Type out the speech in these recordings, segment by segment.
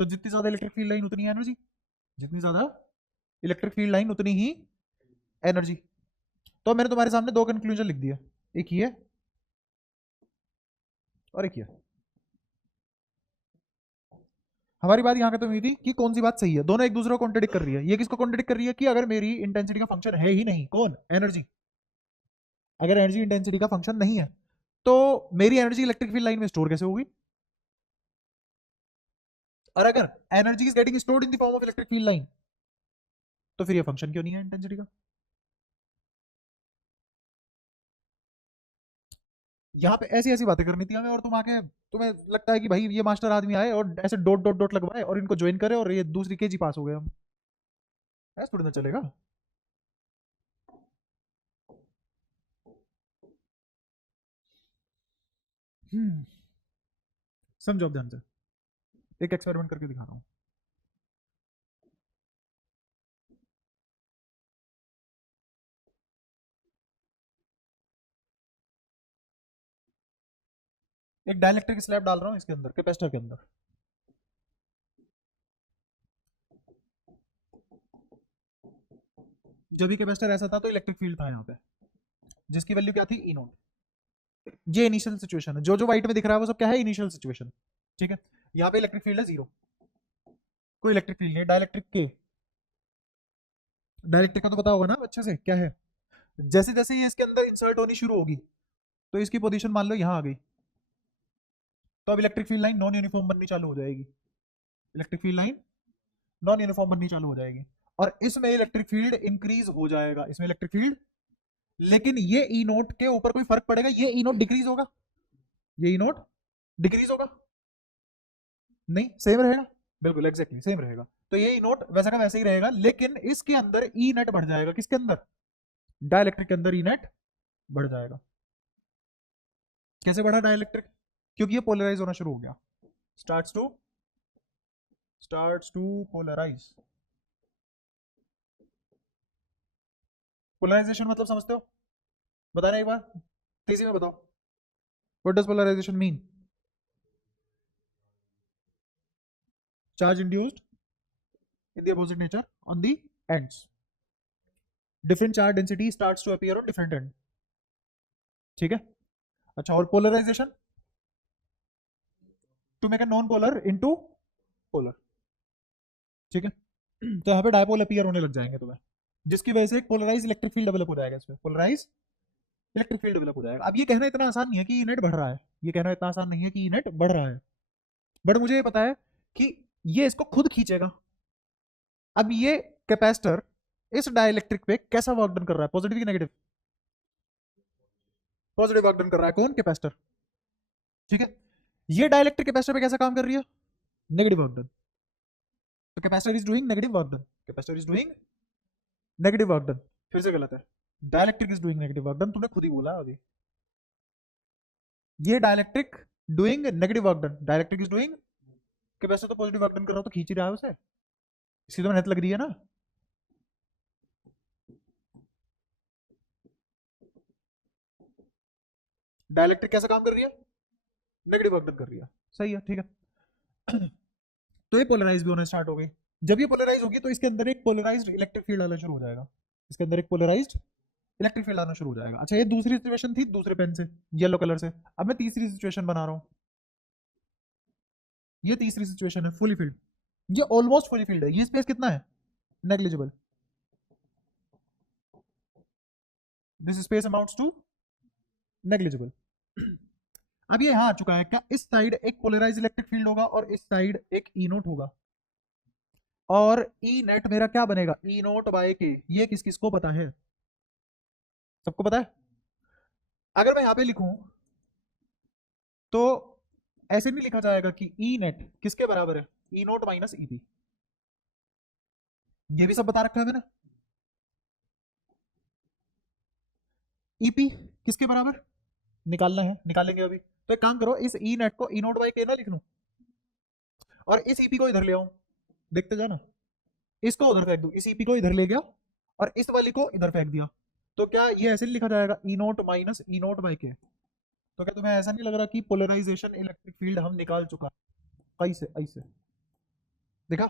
तो जितनी ज्यादा इलेक्ट्रिक फील्ड लाइन उतनी एनर्जी, जितनी ज्यादा इलेक्ट्रिक फील्ड लाइन उतनी ही एनर्जी। तो मैंने तुम्हारे सामने दो कंक्लूजन लिख दिया, एक ये और एक ये। हमारी बात यहाँ पे तो हुई थी कि कौन सी बात सही है, दोनों एक दूसरे को कॉन्ट्रडिक्ट कर रही है। ये किसको कॉन्ट्रडिक्ट कर रही है कि अगर मेरी इंटेंसिटी का फंक्शन है ही नहीं, कौन, एनर्जी, अगर एनर्जी इंटेंसिटी का फंक्शन नहीं है तो मेरी एनर्जी इलेक्ट्रिक फील्ड लाइन में स्टोर कैसे होगी? और अगर energy is getting stored in the form of electric field line तो फिर ये फंक्शन क्यों नहीं है इंटेंसिटी का? यहाँ पे ऐसी ऐसी बातें करनी थी हमें, और तुम आके, तुम्हें लगता है कि भाई ये मास्टर आदमी आए और ऐसे डॉट डॉट डॉट लगवाए और इनको ज्वाइन करे और ये दूसरी केजी पास हो गए हम, ऐसा थोड़ी ना चलेगा। हम्म, समझो अब ध्यान से, एक एक्सपेरिमेंट करके दिखा रहा हूँ। एक डाइलेक्ट्रिक स्लैब डाल रहा हूँ इसके अंदर, कैपेसिटर के अंदर। जब भी कैपेसिटर ऐसा था तो इलेक्ट्रिक फील्ड था यहाँ पे, जिसकी वैल्यू क्या थी, ई नॉट। ये इनिशियल सिचुएशन है, जो जो व्हाइट में दिख रहा है वो सब क्या है, इनिशियल सिचुएशन। ठीक है, यहाँ पे इलेक्ट्रिक फील्ड है जीरो, कोई इलेक्ट्रिक फील्ड नहीं है। डाइलेक्ट्रिक के, डाइलेक्ट्रिक का तो पता होगा ना अच्छे से क्या है। जैसे जैसे ये इसके अंदर इंसर्ट होनी शुरू होगी तो इसकी पोजीशन मान लो यहाँ आ गई, तो अब electric field line non uniform बननी चालू हो जाएगी, electric field line non uniform बननी चालू हो जाएगी, और इसमें इलेक्ट्रिक फील्ड इंक्रीज हो जाएगा, इसमें इलेक्ट्रिक फील्ड। लेकिन ये ई नोट के ऊपर कोई फर्क पड़ेगा? ये ई नोट डिक्रीज होगा, ये ई नोट डिक्रीज होगा? नहीं, सेम रहेगा, बिल्कुल एग्जैक्टली सेम रहेगा। तो ये ई नोट वैसा का वैसे ही रहेगा, लेकिन इसके अंदर ई नेट बढ़ जाएगा। किसके अंदर? डाइलेक्ट्रिक के अंदर ई नेट बढ़ जाएगा। कैसे बढ़ा डाइलेक्ट्रिक? क्योंकि ये पोलराइज होना शुरू हो गया, स्टार्ट्स टू पोलराइज। पोलराइजेशन मतलब समझते हो? बताना एक बार तेजी में बताओ, what does polarisation mean? Charge induced in the opposite nature on the ends, different charge density starts to appear on different end। ठीक है, अच्छा, और polarisation? To make a non polar into polar. ठीक है, तो यहाँ पे डायपोल अपीयर होने लग जाएंगे तुम्हें, जिसकी वजह से एक पोलराइज इलेक्ट्रिक फील्ड डेवलप हो जाएगा, इसमें पोलराइज इलेक्ट्रिक फील्ड डेवलप हो जाएगा। अब ये कहना इतना आसान नहीं है कि ई नेट बढ़ रहा है, ये कहना इतना आसान नहीं है कि ई नेट बढ़ रहा है, बट मुझे ये पता है कि ये इसको खुद खींचेगा। अब ये कैपेसिटर इस डाइलेक्ट्रिक पे कैसा वर्क डन कर रहा है, पॉजिटिव की नेगेटिव? पॉजिटिव वर्क डन कर रहा है, कौन, कैपेसिटर। ठीक है, ये डाइलेक्ट्रिक कैपेसिटर पे कैसा काम कर रही है, नेगेटिव वर्क डन। तो capacitor is doing negative work done, capacitor is doing negative work done. फिर से गलत है, dielectric is doing negative work done, तूने खुद ही बोला अभी। ये dielectric doing negative work done, dielectric is doing, capacitor तो पॉजिटिव वर्क डन कर रहा हो तो खींच ही रहा है उसे, इसकी तो मेहनत लग रही है ना। डाइलेक्ट्रिक कैसा काम कर रही है, नेगेटिव वर्क डन कर रही है, सही है, ठीक है। तो ये पोलराइज भी होना स्टार्ट हो गई। जब ये पोलराइज होगी तो इसके अंदर एक पोलराइज्ड इलेक्ट्रिक फील्ड आना शुरू हो जाएगा, इसके अंदर एक पोलराइज्ड इलेक्ट्रिक फील्ड आना शुरू हो जाएगा। अच्छा, ये दूसरी सिचुएशन थी दूसरे पेन से, येलो कलर से। अब मैं तीसरी सिचुएशन बना रहा हूँ, ये तीसरी सिचुएशन है, फुली फील्ड, ये ऑलमोस्ट फुली फील्ड है। ये स्पेस कितना है, negligible, this space amounts to negligible. अब ये यहाँ आ चुका है, क्या इस साइड एक पोलराइज इलेक्ट्रिक फील्ड होगा और इस साइड एक ई नोट होगा, और ई नेट मेरा क्या बनेगा, ई नोट बाय के। ये किस किस को पता है, सबको पता है। अगर मैं यहाँ पे लिखूं तो ऐसे नहीं लिखा जाएगा कि ई नेट किसके बराबर है, E naught minus E P. ये भी सब बता रखा है मैंने। ईपी किसके बराबर निकालना है, निकालेंगे अभी। तो एक काम करो, इस ई नेट को ई नोट बाई के ना लिख लूं, और इस ईपी को इधर ले आऊं, देखते जाना। इसको उधर फेंक दूं, इस ईपी को इधर ले गया और इस वाली को इधर फेंक दिया, तो क्या ये ऐसे लिखा जाएगा, E naught minus E naught by K. तो क्या तुम्हें ऐसा नहीं लग रहा कि पोलराइजेशन इलेक्ट्रिक फील्ड हम निकाल चुका, ऐसे ऐसे? देखा,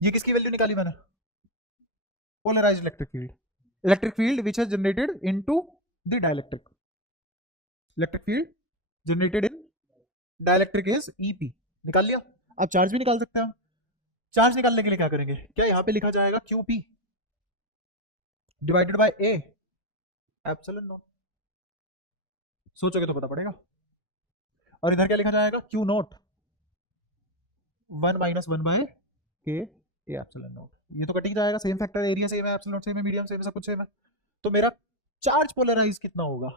ये किसकी वैल्यू निकाली मैंने? Polarised electric field which has generated into the dielectric, electric field generated in dielectric is EP, निकाल लिया। अब चार्ज भी निकाल सकते हैं हम। चार्ज निकालने के लिए क्या करेंगे? क्या यहाँ पे लिखा जाएगा QP divided by A epsilon not, सोचोगे तो पता पड़ेगा। और इधर क्या लिखा जाएगा? Q naught 1 minus 1 by K A epsilon naught. ये तो कट ही जाएगा, सेम फैक्टर, एरिया सेम है, एप्सिलॉन नॉट सेम है, मीडियम सेम है, सब कुछ सेम है। तो मेरा चार्ज पोलराइज कितना होगा?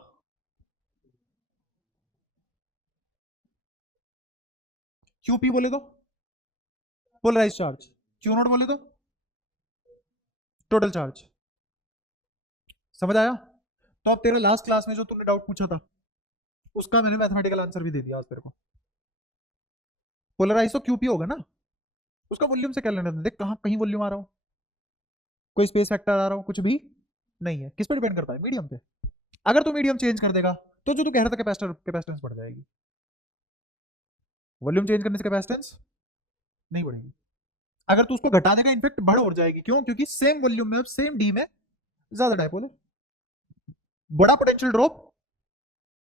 QP बोले तो पोलराइज चार्ज, Q नॉट बोले तो टोटल चार्ज। समझ आया? तो अब तेरा लास्ट क्लास में जो तूने डाउट पूछा था उसका मैंने मैथमेटिकल आंसर भी दे दिया आज तेरे को। पोलराइज तो QP होगा ना, उसका वॉल्यूम से क्या लेना देना? देख कहां कहीं वॉल्यूम आ रहा हो, कोई स्पेस फैक्टर आ रहा हो, कुछ भी नहीं है। किस पर डिपेंड करता है? मीडियम पे। अगर तू मीडियम चेंज कर देगा तो जो तू कह रहा था कैपेसिटेंस बढ़ जाएगी। वॉल्यूम चेंज करने से कैपेसिटेंस नहीं बढ़ेगी। अगर तू उसको घटा देगा इनफेक्ट बढ़ हो जाएगी। क्यों? क्योंकि सेम वॉल्यूम में, सेम डी में ज्यादा डायपोल है। बड़ा पोटेंशियल ड्रॉप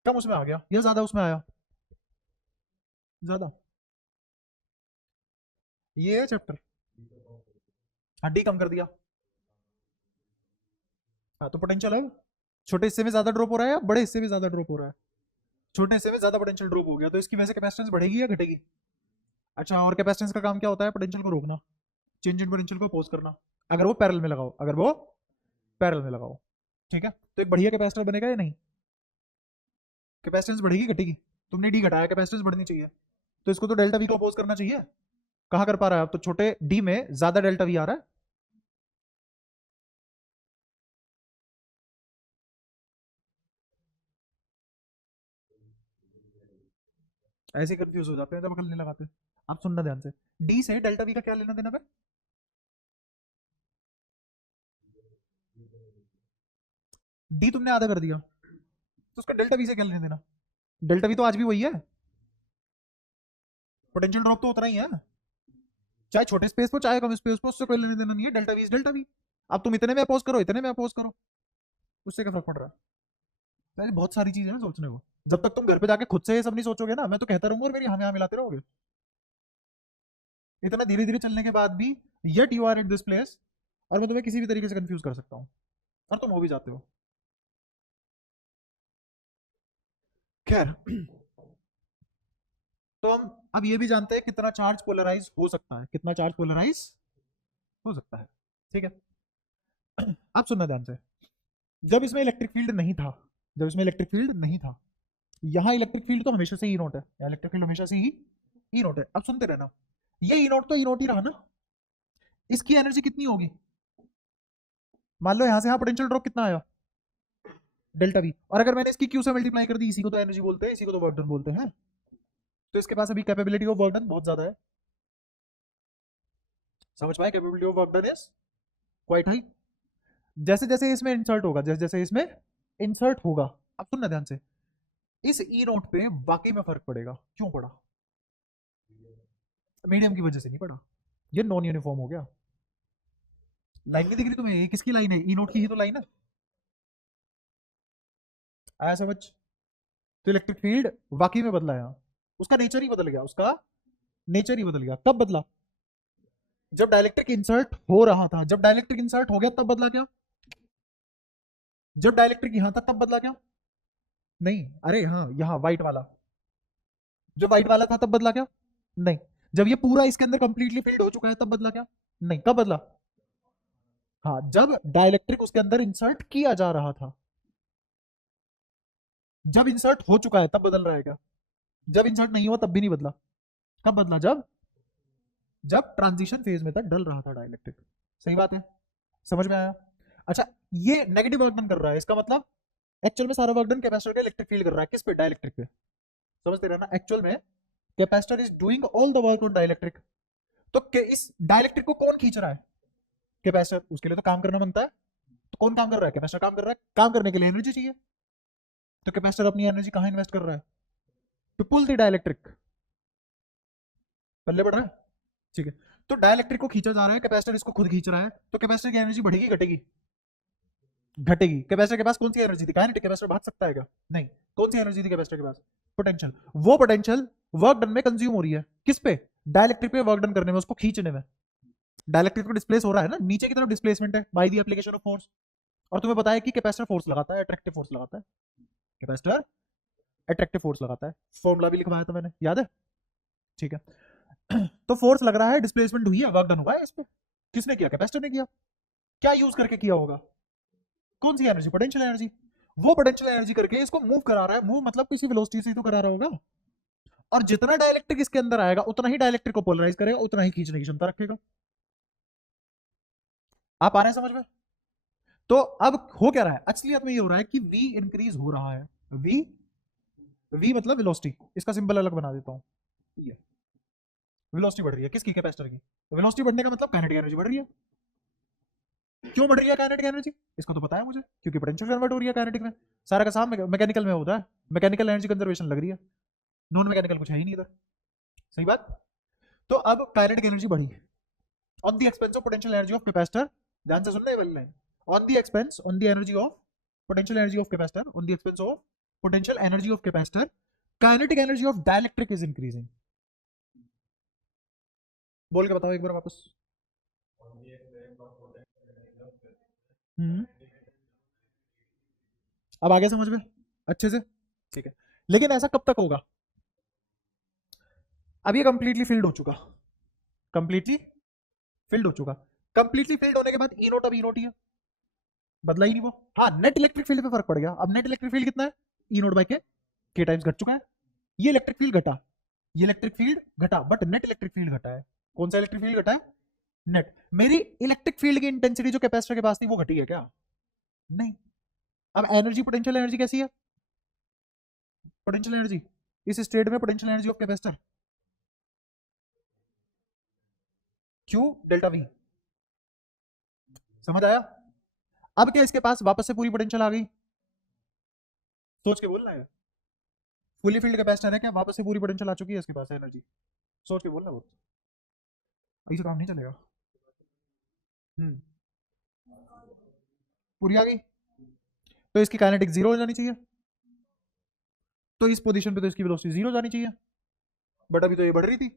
कम उसमें आ गया या ज्यादा उसमें आया? ज्यादा। ये है चैप्टर। हाँ, डी कम कर दिया। हाँ, तो पोटेंशियल है, छोटे हिस्से में ज्यादा ड्रॉप हो रहा है या बड़े हिस्से में ज्यादा ड्रॉप हो रहा है? छोटे हिस्से में ज्यादा पोटेंशियल ड्रॉप हो गया, तो इसकी वजह से कैपेसिटेंस बढ़ेगी या घटेगी? अच्छा, और कैपेसिटेंस का काम क्या होता है? पोटेंशियल को रोकना, चेंज इन पोटेंशियल को अपोज करना, अगर वो पैरेलल में लगाओ, अगर वो पैरेलल में लगाओ। ठीक है, तो एक बढ़िया कैपेसिटर बनेगा या नहीं? कैपेसिटेंस बढ़ेगी घटेगी? तुमने डी घटाया, कैपेसिटेंस बढ़नी चाहिए, तो इसको तो डेल्टा वी को अपोज करना चाहिए। कहां कर पा रहा है? अब तो छोटे डी में ज्यादा डेल्टा वी आ रहा है। ऐसे कंफ्यूज हो जाते हैं जब अकल नहीं लगाते। आप सुनना ध्यान से, डी से डेल्टा वी का क्या लेना देना है? डी तुमने आधा कर दिया, तो उसका डेल्टा वी से क्या लेना देना? डेल्टा वी तो आज भी वही है, पोटेंशियल ड्रॉप तो उतना ही है, चाहे छोटे स्पेस पे चाहे कम स्पेस पे, उससे कोई लेने देना नहीं है। Delta we is delta we. अब तुम इतने में अपोज करो, इतने में अपोज करो, उससे क्या फर्क पड़ रहा है? तो ऐसी बहुत सारी चीजें हैं सोचने को। जब तक तुम घर पे जाके खुद से ये सब नहीं सोचोगे ना, मैं तो कहता रहूंगा और मेरी हाँ मिलाते रहोगे। इतना धीरे धीरे चलने के बाद भी yet you are at this place, और मैं तुम्हें किसी भी तरीके से कंफ्यूज कर सकता हूँ, और तुम हो भी जाते हो। खैर, तो हम अब ये भी जानते हैं कितना चार्ज पोलराइज हो सकता है, कितना चार्ज पोलराइज हो सकता है। ठीक है, अब सुनना ध्यान से। जब इसमें इलेक्ट्रिक फील्ड नहीं था, जब इसमें इलेक्ट्रिक फील्ड नहीं था, यहाँ इलेक्ट्रिक फील्ड तो हमेशा से ई नोट है, यहाँ इलेक्ट्रिक फील्ड हमेशा से ही ई नोट है। अब सुनते रहना, ये ई नोट तो ई नोट ही रहा ना, इसकी एनर्जी कितनी होगी? मान लो यहाँ से यहाँ पोटेंशियल ड्रॉप कितना आया? Delta we. और अगर मैंने इसकी क्यू से मल्टीप्लाई कर दी, इसी को तो एनर्जी बोलते हैं, इसी को तो वर्क डन बोलते हैं, तो इसके पास अभी कैपेबिलिटी ऑफ वर्क डन बहुत ज्यादा है। समझ पाए? Capability of work done is quite high. जैसे जैसे इसमें इंसर्ट होगा, जैसे जैसे इसमें इंसर्ट होगा, अब सुनना ध्यान से, इस ई नोट पे वाकई में फर्क पड़ेगा। क्यों पड़ा? मीडियम की वजह से नहीं पड़ा, ये नॉन यूनिफॉर्म हो गया। लाइन नहीं दिख रही तुम्हें? ये किसकी लाइन है? ई नोट की ही तो लाइन है। आया समझ? तो इलेक्ट्रिक फील्ड वाकई में बदला यहाँ, उसका नेचर ही बदल गया, उसका नेचर ही बदल गया। कब बदला? जब डाइलेक्ट्रिक इंसर्ट हो रहा था। जब डाइलेक्ट्रिक इंसर्ट हो गया तब बदला क्या? जब डाइलेक्ट्रिक यहां था तब बदला क्या? नहीं, अरे हाँ, यहाँ व्हाइट वाला, जो व्हाइट वाला था तब बदला क्या? नहीं। जब ये पूरा इसके अंदर कंप्लीटली फिल्ड हो चुका है तब बदला क्या? नहीं। कब बदला? हाँ, जब डाइलेक्ट्रिक उसके अंदर इंसर्ट किया जा रहा था। जब इंसर्ट हो चुका है तब बदल रहा है क्या? जब इंसर्ट नहीं हुआ तब भी नहीं बदला। कब बदला? जब जब ट्रांजिशन फेज में था, डल रहा था डाइलेक्ट्रिक। सही बात है, समझ में आया? अच्छा, ये नेगेटिव वर्क डन कर रहा है, इसका मतलब एक्चुअल में सारा वर्क डन कैपेसिटर का इलेक्ट्रिक फील्ड कर रहा है। किस पे? डाइलेक्ट्रिक पे। समझते रहना, एक्चुअल में capacitor is doing all the work on dielectric. तो इस डाइलेक्ट्रिक को कौन खींच रहा है? कैपेसिटर। उसके लिए तो काम करना बनता है, तो कौन काम कर रहा है? कैपेसिटर काम कर रहा है। काम करने के लिए एनर्जी चाहिए, तो कैपेसिटर अपनी एनर्जी कहां इन्वेस्ट कर रहा है? To pull the dielectric. पल्ले बढ़ रहा है? ठीक है, तो डाइलेक्ट्रिक को खींचा जा रहा है, कैपेसिटर इसको खुद खींच रहा है, तो कैपेसिटर की एनर्जी बढ़ेगी घटेगी? घटेगी। कैपेसिटर के पास कौन सी एनर्जी थी? काइनेटिक। कैपेसिटर भाग सकता है क्या? नहीं। कौन सी एनर्जी थी कैपेसिटर के पास? पोटेंशियल। वो पोटेंशियल वर्क डन में कंज्यूम हो रही है, किस पे? डाइलेक्ट्रिक पे वर्क डन करने में, उसको खींचने में। डाइलेक्ट्रिक को डिस्प्लेस हो रहा है ना, नीचे की तरफ डिस्प्लेसमेंट है by the application of force. और तुम्हें पता है कि कैपेसिटर फोर्स लगाता है, अट्रैक्टिव फोर्स लगाता है। कैपेसिटर अट्रैक्टिव फोर्स लगाता है, फॉर्मूला भी लिखवाया था मैंने, याद है? ठीक है। तो फोर्स लग रहा है, डिस्प्लेसमेंट हुई है, वर्क डन हुआ है इस पे। किसने किया? कैपेसिटर ने किया। क्या यूज करके किया होगा? कौन सी एनर्जी? Potential energy. वो पोटेंशियल एनर्जी करके इसको मूव करा रहा है, मूव मतलब किसी वेलोसिटी से तो करा रहा होगा। और जितना डाइलेक्ट्रिक इसके अंदर आएगा उतना ही डाइलेक्ट्रिक को पोलराइज करेगा, उतना ही खींचने की क्षमता रखेगा। आप आ रहे हैं समझ में? तो अब हो क्या रहा है असलियत में? ये हो रहा है कि v इंक्रीज हो रहा है। v v मतलब वेलोसिटी, इसका सिंबल अलग बना देता हूं। ये वेलोसिटी बढ़ रही है, किसकी? कैपेसिटर की। वेलोसिटी बढ़ने का मतलब काइनेटिक एनर्जी बढ़ रही है। क्यों बढ़ रही है काइनेटिक एनर्जी? इसको तो पता है मुझे, क्योंकि पोटेंशियल कन्वर्ट हो रही है काइनेटिक में। सारा का साम मैकेनिकल में होता है, मैकेनिकल एनर्जी कंजर्वेशन लग रही है, नॉन मैकेनिकल कुछ है ही नहीं इधर। सही बात। तो अब काइनेटिक एनर्जी बढ़ी on the expense of potential energy of capacitor. ध्यान से सुनना ये वाली line. On the expense, on the energy of potential energy of capacitor, on the expense of potential energy of capacitor, kinetic energy of dielectric is increasing. बोल के बताओ एक बार वापस। हम्म, अब आगे समझ में अच्छे से? ठीक है, लेकिन ऐसा कब तक होगा? अब ये कंप्लीटली फिल्ड हो चुका, कंप्लीटली फिल्ड हो चुका। कंप्लीटली फिल्ड होने के बाद ई नोट अब ई नोट ही है, बदला ही नहीं वो। हाँ, नेट इलेक्ट्रिक फील्ड पे फर्क पड़ गया। अब नेट इलेक्ट्रिक फील्ड कितना है? ई नोट बाय के टाइम्स घट चुका है। ये इलेक्ट्रिक फील्ड घटा, ये इलेक्ट्रिक फील्ड घटा, बट नेट इलेक्ट्रिक फील्ड घटा है। कौन सा इलेक्ट्रिक फील्ड घटा है? नेट। मेरी इलेक्ट्रिक फील्ड की इंटेंसिटी जो कैपेसिटर के पास थी वो घटी है क्या? नहीं। अब एनर्जी, पोटेंशियल एनर्जी कैसी है? पोटेंशियल एनर्जी इस स्टेट में, potential energy of capacitor Q delta we. समझ आया? अब क्या इसके पास वापस से पूरी पोटेंशियल आ गई? सोच के बोलना है। फुली फील्ड कैपेसिटर है क्या, वापस से पूरी पोटेंशियल आ चुकी है इसके पास एनर्जी? सोच के बोलना, बहुत ऐसे काम नहीं चलेगा। हम्म, पूरी आ गई। तो इसकी काइनेटिक जीरो हो जानी चाहिए, तो इस पोजीशन पे तो इसकी वेलोसिटी जीरो जानी चाहिए, बट अभी तो ये बढ़ रही थी।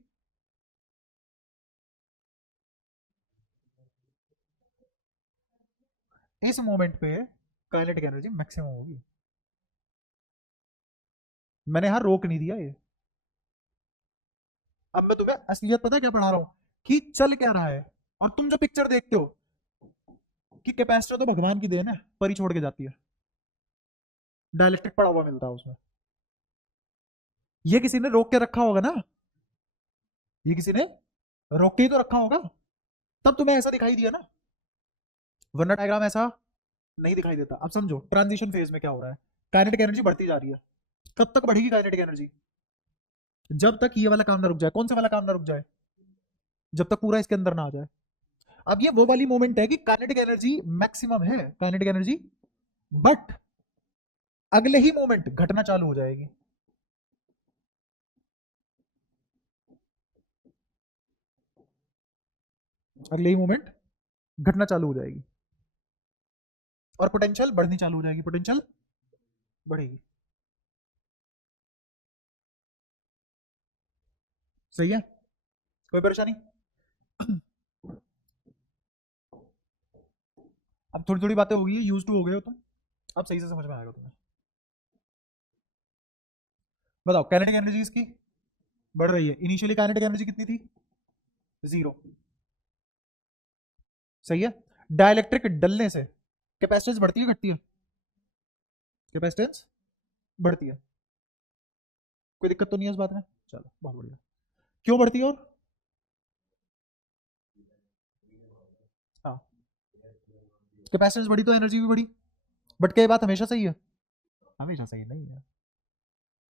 इस मोमेंट पे काइनेटिक एनर्जी मैक्सिमम होगी। मैंने यहां रोक नहीं दिया ये। अब मैं तुम्हें असलियत पता है क्या पढ़ा रहा हूं, कि चल क्या रहा है। और तुम जो पिक्चर देखते हो कि कैपेसिटर तो भगवान की देन है, परी छोड़ के जाती है, डाइलेक्ट्रिक पड़ा हुआ मिलता है उसमें। ये किसी ने रोक के रखा होगा ना, ये किसी ने रोक के ही तो रखा होगा, तब तुम्हें ऐसा दिखाई दिया ना, वरना डायग्राम ऐसा नहीं दिखाई देता। अब समझो ट्रांजिशन फेज में क्या हो रहा है। काइनेटिक एनर्जी बढ़ती जा रही है। कब तक बढ़ेगी काइनेटिक एनर्जी? जब तक ये वाला काम ना रुक जाए। कौन सा वाला काम ना रुक जाए? जब तक पूरा इसके अंदर ना आ जाए। अब ये वो वाली मोमेंट है कि काइनेटिक एनर्जी मैक्सिमम है, काइनेटिक एनर्जी, बट अगले ही मोमेंट घटना चालू हो जाएगी। अगले ही मोमेंट घटना चालू हो जाएगी और पोटेंशियल बढ़नी चालू हो जाएगी, पोटेंशियल बढ़ेगी। सही है? कोई परेशानी? अब थोड़ी थोड़ी बातें हो गई है, यूज टू हो गए हो तुम, अब सही से समझ में आएगा तुम्हें। बताओ, काइनेटिक एनर्जी इसकी बढ़ रही है। इनिशियली काइनेटिक एनर्जी कितनी थी? जीरो। सही है? डाइलेक्ट्रिक डलने से कैपेसिटेंस बढ़ती है घटती है? कैपेसिटेंस बढ़ती है। कोई दिक्कत तो नहीं है इस बात में? चलो बहुत बढ़िया। क्यों बढ़ती है? और हाँ, कैपेसिटेंस बढ़ी तो एनर्जी भी बढ़ी, बट क्या ये बात हमेशा सही है? हमेशा सही नहीं है,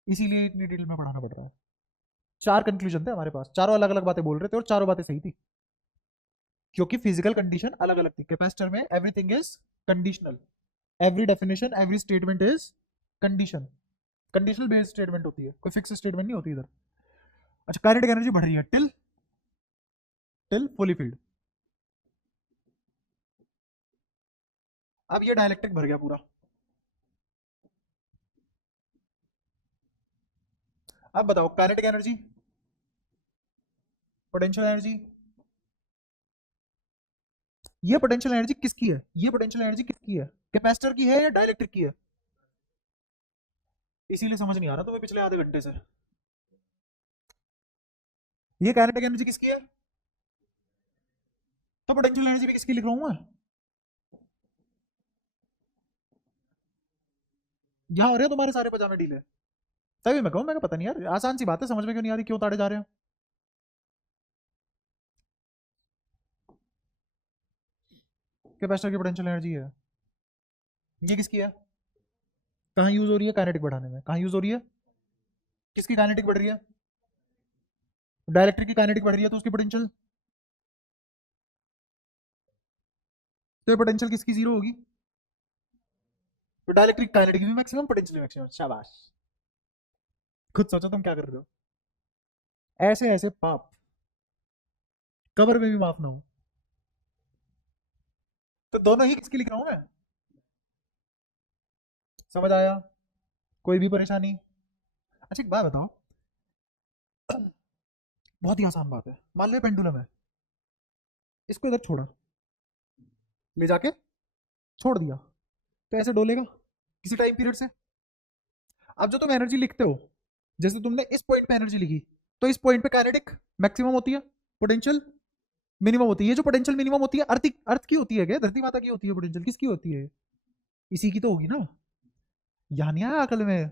इसीलिए इतनी डिटेल में पढ़ाना पड़ रहा है। चार कंक्लूजन थे हमारे पास, चारों अलग अलग बातें बोल रहे थे और चारों बातें सही थी, क्योंकि फिजिकल कंडीशन अलग अलग थी। कैपेसिटर में everything is conditional, every definition, every statement is condition, conditional based statement होती है, कोई फिक्स स्टेटमेंट नहीं होती इधर। अच्छा, काइनेटिक एनर्जी बढ़ रही है टिल टिल फुली फील्ड। अब ये डाइलेक्ट्रिक भर गया पूरा। अब बताओ काइनेटिक एनर्जी, पोटेंशियल एनर्जी, ये पोटेंशियल एनर्जी किसकी है, ये पोटेंशियल एनर्जी किसकी है, कैपेसिटर की है या डाइलेक्ट्रिक की है? इसीलिए समझ नहीं आ रहा तुम्हें पिछले आधे घंटे से। ये काइनेटिक एनर्जी किसकी है, तो पोटेंशियल एनर्जी भी किसकी लिख रहा हूं मैं? यहां हो रहे हैं तुम्हारे सारे पजामे ढीले। तभी मैं कहूं, मैं पता नहीं यार, आसान सी बात है, समझ में क्यों नहीं आ रही, क्यों ताड़े जा रहे हैं? कैपेसिटर की पोटेंशियल एनर्जी है, ये किसकी है, कहाँ यूज हो रही है, काइनेटिक बढ़ाने में, कहाँ यूज हो रही है, किसकी काइनेटिक बढ़ रही है, डाइलेक्ट्रिक की काइनेटिक बढ़ रही है तो उसकी पोटेंशियल, तो पोटेंशियल किसकी जीरो होगी, तो डाइलेक्ट्रिक काइनेटिक भी मैक्सिमम, पोटेंशियल मैक्सिमम। शाबाश, खुद सोचो तुम क्या कर रहे हो। ऐसे ऐसे पाप कबर में भी माफ ना हो। तो दोनों ही किसकी लिख रहा हूं मैं, समझ आया, कोई भी परेशानी? अच्छा एक बात बताओ, बहुत ही आसान बात है, मान लो पेंडुलम है, इसको इधर छोड़ा, ले जाके छोड़ दिया, तो ऐसे डोलेगा किसी टाइम पीरियड से। अब जो तुम एनर्जी लिखते हो, जैसे तुमने इस पॉइंट पे एनर्जी लिखी, तो इस पॉइंट पे काइनेटिक मैक्सिमम होती है, पोटेंशियल मिनिमम होती है। ये जो पोटेंशियल मिनिमम होती है अर्थ की होती है क्या, धरती माता की होती है पोटेंशियल, किसकी होती है? इसी की तो होगी ना, यहाँ नहीं आया अकल में?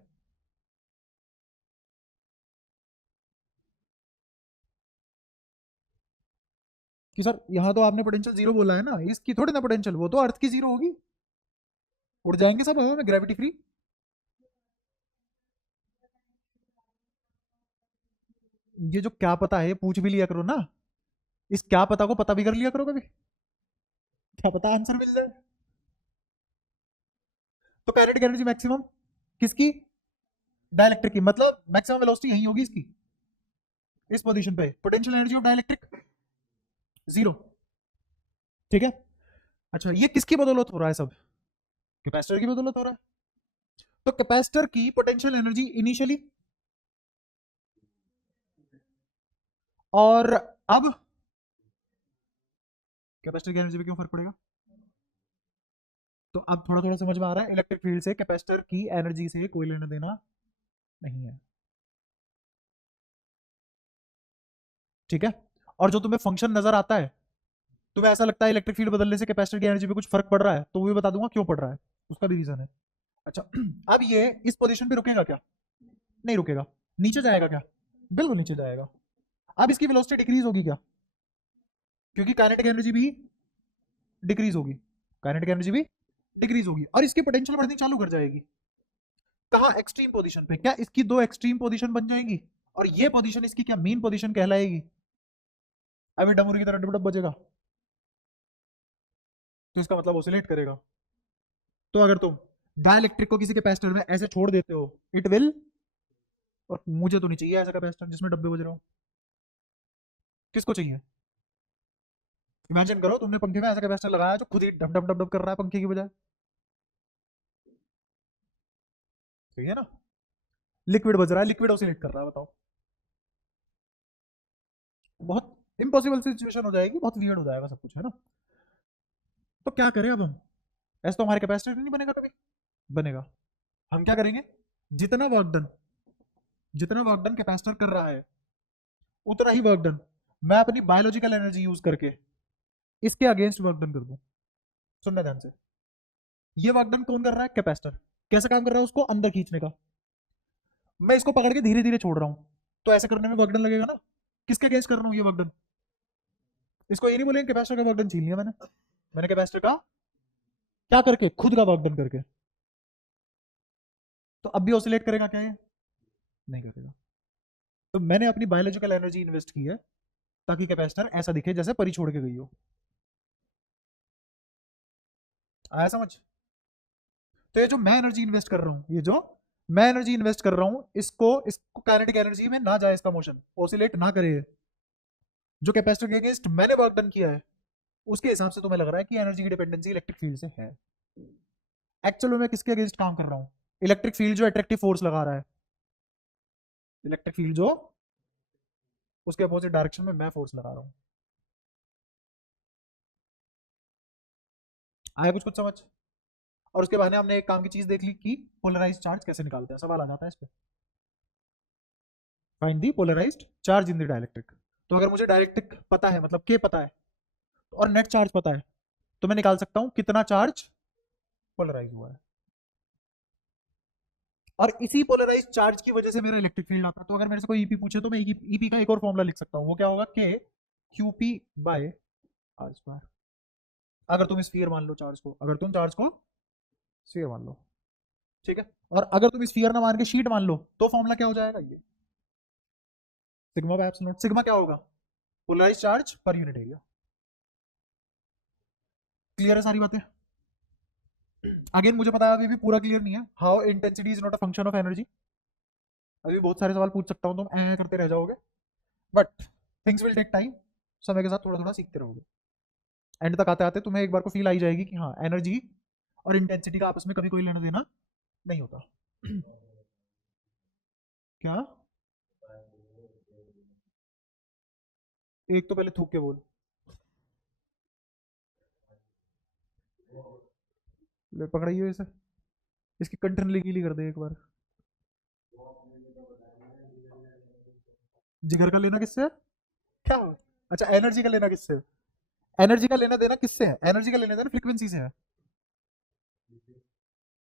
कि सर यहाँ तो आपने पोटेंशियल जीरो बोला है ना, इसकी थोड़ी ना पोटेंशियल, वो तो अर्थ की जीरो होगी, उड़ जाएंगे सब हवा में, ग्रेविटी फ्री। ये जो क्या पता है, ये पूछ भी लिया करो ना, इस क्या पता को पता भी कर लिया करो कभी, क्या पता आंसर मिल जाए। तो काइनेटिक एनर्जी मैक्सिमम किसकी, डाइलेक्ट्रिक की, मतलब मैक्सिमम वेलोसिटी यही होगी इसकी, इस पोजीशन पे। Potential energy of dielectric zero, ठीक है। अच्छा ये किसकी बदौलत हो रहा है सब, कैपेसिटर की बदौलत हो रहा है। तो कैपेसिटर की पोटेंशियल एनर्जी इनिशियली, और अब कैपेसिटर की एनर्जी पे क्यों फर्क पड़ेगा? तो अब थोड़ा थोड़ा समझ में आ रहा है, इलेक्ट्रिक फील्ड से कैपेसिटर की एनर्जी से कोई लेना देना नहीं है, ठीक है। और जो तुम्हें फंक्शन नजर आता है, तुम्हें ऐसा लगता है इलेक्ट्रिक फील्ड बदलने से कैपेसिटर की एनर्जी पे कुछ फर्क पड़ रहा है, तो वो भी बता दूंगा क्यों पड़ रहा है, उसका भी रीजन है। अच्छा अब ये इस पोजीशन पे रुकेगा क्या, नहीं रुकेगा, नीचे जाएगा क्या, बिल्कुल नीचे जाएगा। अब इसकी वेलोसिटी डिक्रीज होगी क्या, क्योंकि काइनेटिक एनर्जी भी डिक्रीज होगी, काइनेटिक एनर्जी भी डिक्रीज होगी, और इसकी पोटेंशियल बढ़नी चालू कर जाएगी। कहाँ, एक्सट्रीम पोजीशन पे। क्या इसकी दो एक्सट्रीम पोजीशन बन जाएंगी, और ये पोजीशन इसकी क्या मेन पोजीशन कहलाएगी? अभी डमरू की तरह डुबडब बजेगा, तो इसका मतलब ऑसिलेट करेगा। तो अगर तुम डाइलेक्ट्रिक को किसी कैपेसिटर में ऐसे छोड़ देते हो, इट विल, और मुझे तो नहीं चाहिए ऐसा कैपेसिटर जिसमें डब्बे बज रहा हो, किसको चाहिए? इमेजिन करो तुमने पंखे में ऐसा कैपेसिटर लगाया जो खुद ही डब डब डब डब कर रहा है पंखे की बजाय, सही है ना, लिक्विड बज रहा है, लिक्विड ऑसिलेट कर रहा है, बताओ, बहुत इम्पॉसिबल सिचुएशन हो जाएगी, बहुत वियर्ड हो जाएगा सब कुछ, है ना। तो क्या करें अब हम, ऐसा तो हमारे कैपेसिटर नहीं बनेगा कभी, बनेगा। हम क्या करेंगे, जितना वर्क डन, जितना वर्क डन कैपेसिटर कर रहा है, उतना ही वर्क डन मैं अपनी बायोलॉजिकल एनर्जी यूज करके इसके अगेंस्ट वर्क डन कर दूं। सुनना ध्यान से, ये वर्क डन कौन कर रहा है, कैपेसिटर। कैसे काम कर रहा है, उसको अंदर खींचने का, मैं इसको पकड़ के धीरे धीरे छोड़ रहा हूं, तो ऐसे करने में वर्क डन लगेगा ना। किसके अगेंस्ट कर रहा हूं ये वर्क डन, इसको ये नहीं बोलेंगे कैपेसिटर का वर्क डन छीन लिया मैंने, मैंने कैपेसिटर का क्या करके, खुद का वर्क डन करके। तो अब भी ऑसिलेट करेगा क्या ये, नहीं करेगा। तो मैंने अपनी बायोलॉजिकल एनर्जी इन्वेस्ट की है ताकि कैपेसिटर ऐसा दिखे जैसे परी छोड़ के गई हो। आया समझ? तो ये जो मैं एनर्जी इन्वेस्ट कर रहा हूं, ये जो मैं एनर्जी इन्वेस्ट कर रहा हूं, इसको इसको काइनेटिक एनर्जी में ना जाए, इसका मोशन ऑसिलेट ना करे, जो कैपेसिटर के अगेंस्ट मैंने वर्क डन किया है उसके हिसाब से तुम्हें लग रहा है कि एनर्जी की डिपेंडेंसी इलेक्ट्रिक फील्ड से है। एक्चुअली मैं किसके अगेंस्ट काम कर रहा हूँ? इलेक्ट्रिक फील्ड जो अट्रैक्टिव फोर्स लगा रहा है, इलेक्ट्रिक फील्ड जो उसके अपोजिट डायरेक्शन में मैं फोर्स लगा रहा हूँ। आया कुछ कुछ समझ? और उसके बाद हमने एक काम की चीज देख ली कि पोलराइज चार्ज कैसे निकालते हैं। सवाल आ जाता है इस पे, find the polarised charge in the dielectric. तो अगर मुझे डाइलेक्ट्रिक पता है, मतलब के पता है और नेट चार्ज पता है, तो मैं निकाल सकता हूं कितना चार्ज पोलराइज हुआ है। और इसी पोलराइज चार्ज की वजह से मेरा इलेक्ट्रिक फील्ड आता है। तो अगर मेरे से कोई ईपी पूछे तो मैं ईपी का एक और फॉर्मूला लिख सकता हूं, वो क्या होगा? के क्यूपी बाय आर स्क्वायर। अगर तुम स्फीयर मान लो चार्ज को, अगर तुम चार्ज को स्फीयर मान लो, ठीक है। और अगर तुम स्फीयर ना मान के शीट मान लो तो फॉर्मूला क्या हो जाएगा? ये sigma by epsilon not. Sigma क्या होगा? Polarize charge per unit area. Clear है सारी बातें? अगेन मुझे पता है अभी भी पूरा क्लियर नहीं है। How intensity is not a function of energy. अभी बहुत सारे सवाल पूछ सकता हूँ, तुम ऐ करते रह जाओगे, but things will take time. समय के साथ थोड़ा थोड़ा सीखते रहोगे। एंड तक आते आते तुम्हें एक बार को फील आई जाएगी कि हाँ, एनर्जी और इंटेंसिटी का आपस में कभी कोई लेना देना नहीं होता। क्या? एक तो पहले थूक के बोल। ले पकड़ाइए इसे, इसकी कंठन गीली कर दे एक बार। जिगर का लेना किससे है? क्या? अच्छा, एनर्जी का लेना किससे है? एनर्जी का लेना देना किससे है? एनर्जी का लेना देना फ्रीक्वेंसी से है।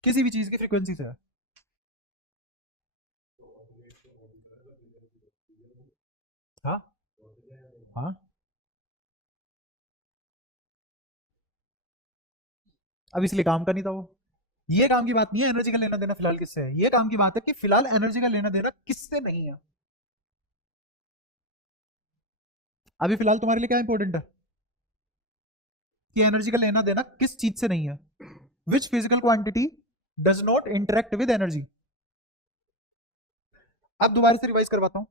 किसी भी चीज की फ्रीक्वेंसी से है। हाँ हाँ। अब इसलिए काम का नहीं था वो। ये काम की बात नहीं है एनर्जी का लेना देना फिलहाल किससे है। ये काम की बात है कि फिलहाल एनर्जी का लेना देना किससे नहीं है। अभी फिलहाल तुम्हारे लिए क्या इंपॉर्टेंट है? कि एनर्जी का लेना देना किस चीज से नहीं है। Which physical quantity does not interact with energy. अब दोबारा से रिवाइज करवाता हूं।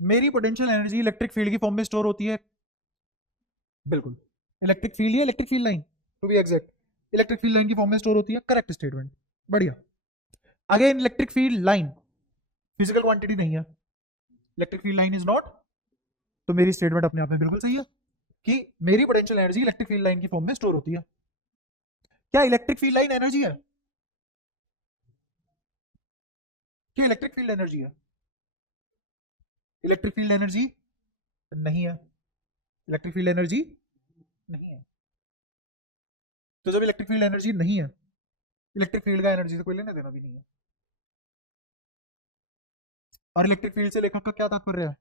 मेरी पोटेंशियल एनर्जी इलेक्ट्रिक फील्ड की फॉर्म में स्टोर होती है। बिल्कुल। इलेक्ट्रिक फील्ड या electric field line, to be exact, electric field line की फॉर्म में स्टोर होती है। करेक्ट स्टेटमेंट, बढ़िया। Again electric field line physical quantity नहीं है। Electric field line is not. तो मेरी स्टेटमेंट अपने आप में बिल्कुल सही है कि मेरी potential energy electric field line की फॉर्म में स्टोर होती है। क्या इलेक्ट्रिक फील्ड लाइन एनर्जी है? क्या इलेक्ट्रिक फील्ड एनर्जी है? इलेक्ट्रिक फील्ड एनर्जी नहीं है। इलेक्ट्रिक फील्ड एनर्जी नहीं है। तो जब इलेक्ट्रिक फील्ड एनर्जी नहीं है, इलेक्ट्रिक फील्ड का एनर्जी से कोई लेना देना भी नहीं है। और इलेक्ट्रिक फील्ड से लेखक का क्या तात्पर्य है?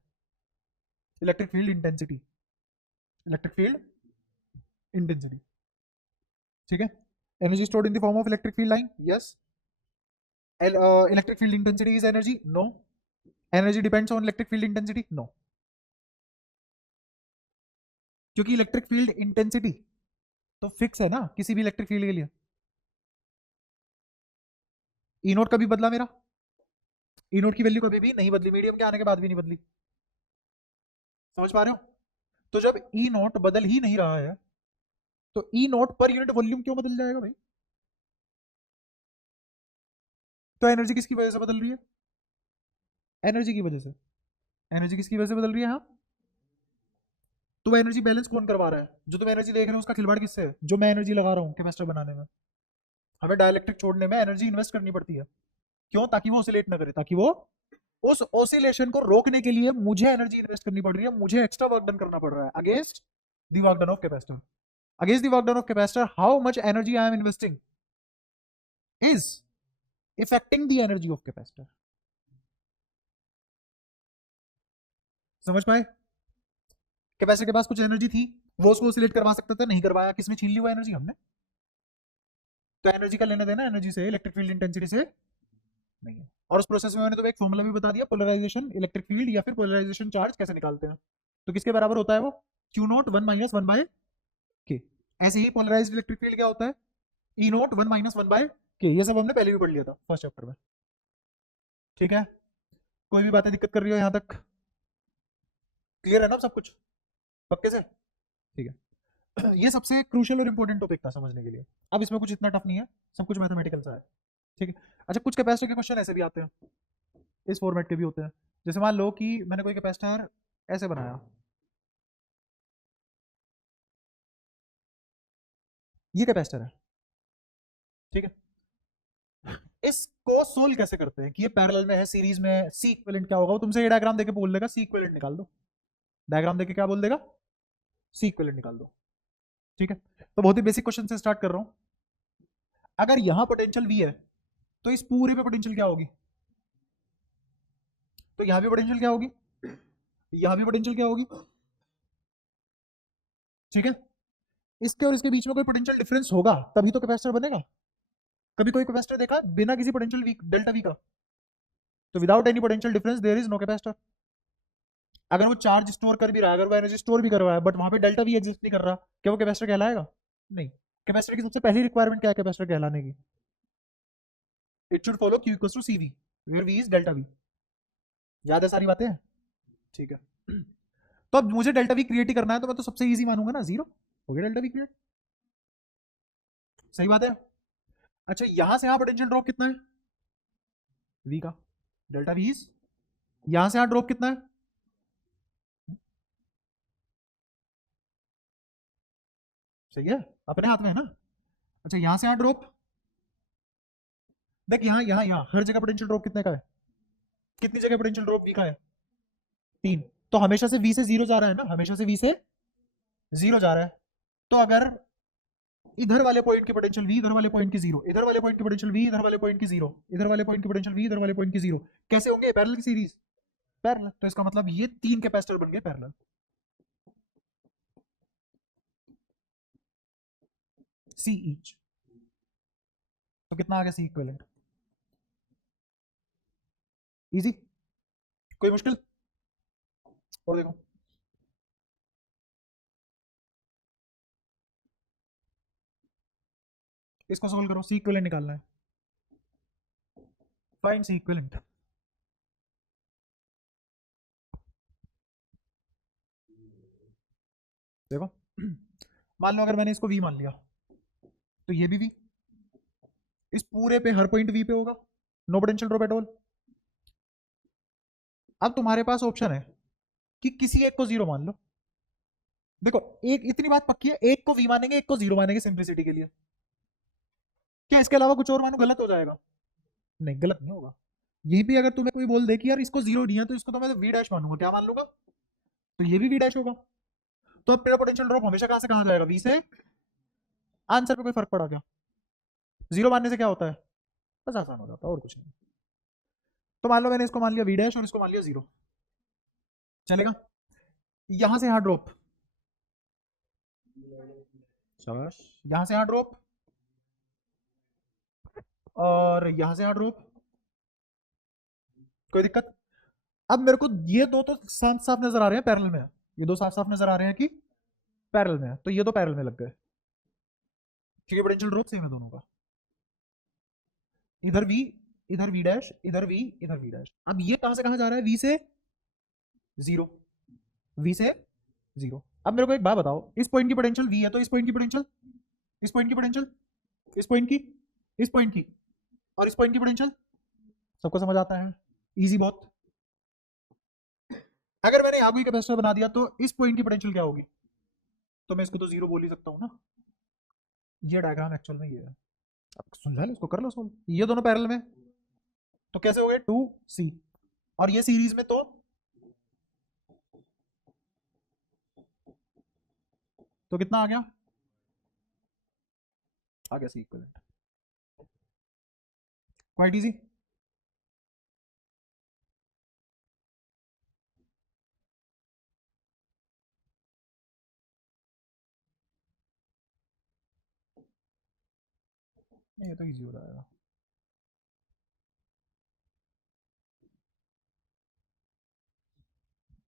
Electric field intensity. Electric field intensity, ठीक है। Energy stored in the form of electric field line, yes. Electric field intensity is energy, no. Energy depends on electric field intensity, no. क्योंकि electric field intensity तो fix है ना किसी भी electric field के लिए। ई नोट कभी बदला मेरा? ई नोट की वैल्यू कभी भी नहीं बदली, मीडियम के आने के बाद भी नहीं बदली। समझ पा रहे हो? तो जब ई नोट बदल ही नहीं रहा है तो ई नोट पर यूनिट वॉल्यूम क्यों बदल जाएगा भाई? तो एनर्जी किसकी वजह से बदल रही है? एनर्जी की वजह से। एनर्जी किसकी वजह से बदल रही है? हाँ। तो वो एनर्जी बैलेंस कौन करवा रहा है? जो तुम एनर्जी देख रहे हो उसका खिलवाड़ किससे है? जो मैं एनर्जी लगा रहा हूँ कैपेसिटर बनाने में। हमें डाइलेक्ट्रिक छोड़ने में एनर्जी इन्वेस्ट करनी पड़ती है। क्यों? ताकि वो ऑसिलेट ना करे, ताकि वो उस ऑसिलेशन को रोकने के लिए मुझे एनर्जी इन्वेस्ट करनी पड़ रही है, मुझे एक्स्ट्रा वर्क डन करना पड़ रहा है against the work done of capacitor. Against the work done of capacitor how much energy I am investing is affecting the energy of capacitor. समझ पाए? कैपेसिटर के पास कुछ एनर्जी थी, वो उसको ऑसिलेट करवा सकता था, नहीं करवाया। किसमें छीन ली वो एनर्जी? हमने। तो एनर्जी का लेना देना एनर्जी से, इलेक्ट्रिक फील्ड इंटेंसिटी से नहीं है। और उस प्रोसेस में मैंने तो एक फॉर्मूला भी बता दिया, पोलराइजेशन इलेक्ट्रिक फील्ड या फिर पोलराइजेशन चार्ज कैसे निकालते हैं। तो किसके बराबर होता है वो? Q naught one minus one by K. ऐसे ही पोलराइज्ड इलेक्ट्रिक फील्ड क्या होता है? E naught one minus one by K. ये सब हमने पहले भी पढ़ लिया था फर्स्ट चैप्टर में, ठीक है। कोई भी बातें दिक्कत कर रही हो यहां तक? क्लियर है ना सब कुछ पक्के से? ठीक है। ये सबसे क्रूशियल और इंपॉर्टेंट टॉपिक था समझने के लिए। अब इसमें कुछ इतना टफ नहीं है, सब कुछ मैथमेटिकल सा है। ठीक है। अच्छा, कुछ कैपेसिटर के क्वेश्चन ऐसे भी आते हैं, इस फॉर्मेट के भी होते हैं। जैसे मान लो कि मैंने कोई कैपेसिटर ऐसे बनाया, ये कैपेसिटर है, ठीक है। इसको सोल्व कैसे करते हैं कि ये पैरेलल में है, सीरीज में है, सी इक्विवेलेंट क्या होगा? वो तुमसे ये डायग्राम देके बोल देगा सी इक्विवेलेंट निकाल दो। डायग्राम देके क्या बोल देगा? सी इक्विवेलेंट निकाल दो। ठीक है। तो बहुत ही बेसिक क्वेश्चन से स्टार्ट कर रहा हूं। अगर यहां पोटेंशियल वी है तो इस पूरे पे पोटेंशियल क्या होगी? तो यहां भी पोटेंशियल क्या होगी, यहां भी पोटेंशियल क्या होगी? ठीक है। इसके और इसके बीच में कोई पोटेंशियल डिफरेंस होगा तभी तो कैपेसिटर बनेगा। कभी कोई कैपेसिटर देखा बिना किसी पोटेंशियल वी, डेल्टा वी का? तो without any potential difference there is no capacitor. अगर वो चार्ज स्टोर कर भी रहा है, अगर वो एनर्जी स्टोर भी कर रहा है, बट वहां पे डेल्टा वी एग्जिस्ट नहीं कर रहा, क्या वो कैपेसिटर कहलाएगा? नहीं। कैपेसिटर की सबसे पहली रिक्वायरमेंट क्या है कैपेसिटर कहलाने की? It should follow Q equals to C V, where V is delta V. याद है सारी बातें? ठीक है। तो अब मुझे डेल्टा वी क्रिएट ही करना है, तो मैं तो सबसे इजी मानूंगा ना, जीरो हो गया डेल्टा वी क्रिएट। सही बात है। अच्छा, यहां से यहां पोटेंशियल ड्रॉप कितना है वी का? डेल्टा वी इज, यहां से यहां ड्रॉप कितना है? सही है, अपने हाथ में है ना। अच्छा, यहां से यहां ड्रॉप, देख यहां यहां यहां हर जगह पोटेंशियल ड्रॉप कितने का है? कितनी जगह पोटेंशियल ड्रॉप वी का है? 3। तो हमेशा से वी से जीरो जा रहा है ना, हमेशा से वी से जीरो जा रहा है। तो अगर इधर वाले पॉइंट की पोटेंशियल वी, इधर वाले पॉइंट की जीरो, इधर वाले पॉइंट की पोटेंशियल वी, इधर वाले पॉइंट की जीरो, इधर वाले पॉइंट की पोटेंशियल वी, इधर वाले पॉइंट की जीरो, कैसे होंगे? पैरेलल की सीरीज, पैरेलल। तो इसका मतलब ये 3 कैपेसिटर बन गए पैरेलल, सी ईच। तो कितना आ गया सी इक्विवेलेंट? इजी, कोई मुश्किल? और देखो, इसको सोल्व करो, सी इक्विवेलेंट निकालना है। Find C equivalent. देखो, मान लो अगर मैंने इसको वी मान लिया, तो ये भी वी, इस पूरे पे हर पॉइंट वी पे होगा, no potential drop at all. अब तुम्हारे पास ऑप्शन है कि किसी एक को जीरो मान लो। देखो, एक इतनी बात पक्की है, एक को वी मानेंगे, एक को जीरो मानेंगे सिंप्लिसिटी के लिए। क्या इसके अलावा कुछ और मानो गलत हो जाएगा? नहीं, गलत नहीं होगा। यहीं पे अगर तुम्हें कोई बोल दे कि यार इसको जीरो नहीं है, तो इसको तो मैं वी डैश मानूंगा, क्या मान लूंगा? तो ये भी वी डैश होगा। तो अब तेरा पोटेंशियल ड्रॉप हमेशा कहां से कहां जाएगा? वी से। आंसर पे कोई फर्क पड़ा क्या? जीरो मानने से क्या होता है? बस आसान हो जाता है, और कुछ नहीं। तो मान लो मैंने इसको मान लिया वी डैश और इसको मान लिया जीरो, चलेगा? यहां से यहां ड्रॉप, शाबाश। यहां से यहां ड्रॉप, और यहां से यहां ड्रॉप, कोई दिक्कत? अब मेरे को ये दो तो साफ साफ नजर आ रहे हैं पैरेलल में है, ये दो साफ साफ नजर आ रहे हैं कि पैरेलल में है, तो ये दो पैरेलल में लग गए, क्योंकि पोटेंशियल ड्रॉप सेम है दोनों का। इधर वी, इधर वी डैश, इधर वी, इधर वी डैश। अब ये कहां से कहां जा रहा है? वी से जीरो, वी से जीरो। अब मेरे को एक बात बताओ, इस पॉइंट की पोटेंशियल वी है, तो इस पॉइंट की पोटेंशियल, इस पॉइंट की पोटेंशियल, इस पॉइंट की, इस पॉइंट की, और इस पॉइंट की पोटेंशियल, सबको समझ आता है? इजी बहुत। अगर मैंने यहां कोई कैपेसिटर बना दिया तो इस पॉइंट की पोटेंशियल क्या होगी? तो मैं इसको तो जीरो बोल ही सकता हूँ ना। ये डायग्राम एक्चुअल में ये है, अब सुलझा लो इसको, कर लो सोल्व। ये दोनों पैरेलल में, तो कैसे हो गए? 2C, और ये सीरीज में, तो कितना आ गया? आ गया सी इक्विवेलेंट। Quite easy. ये तो इजी हो जाएगा।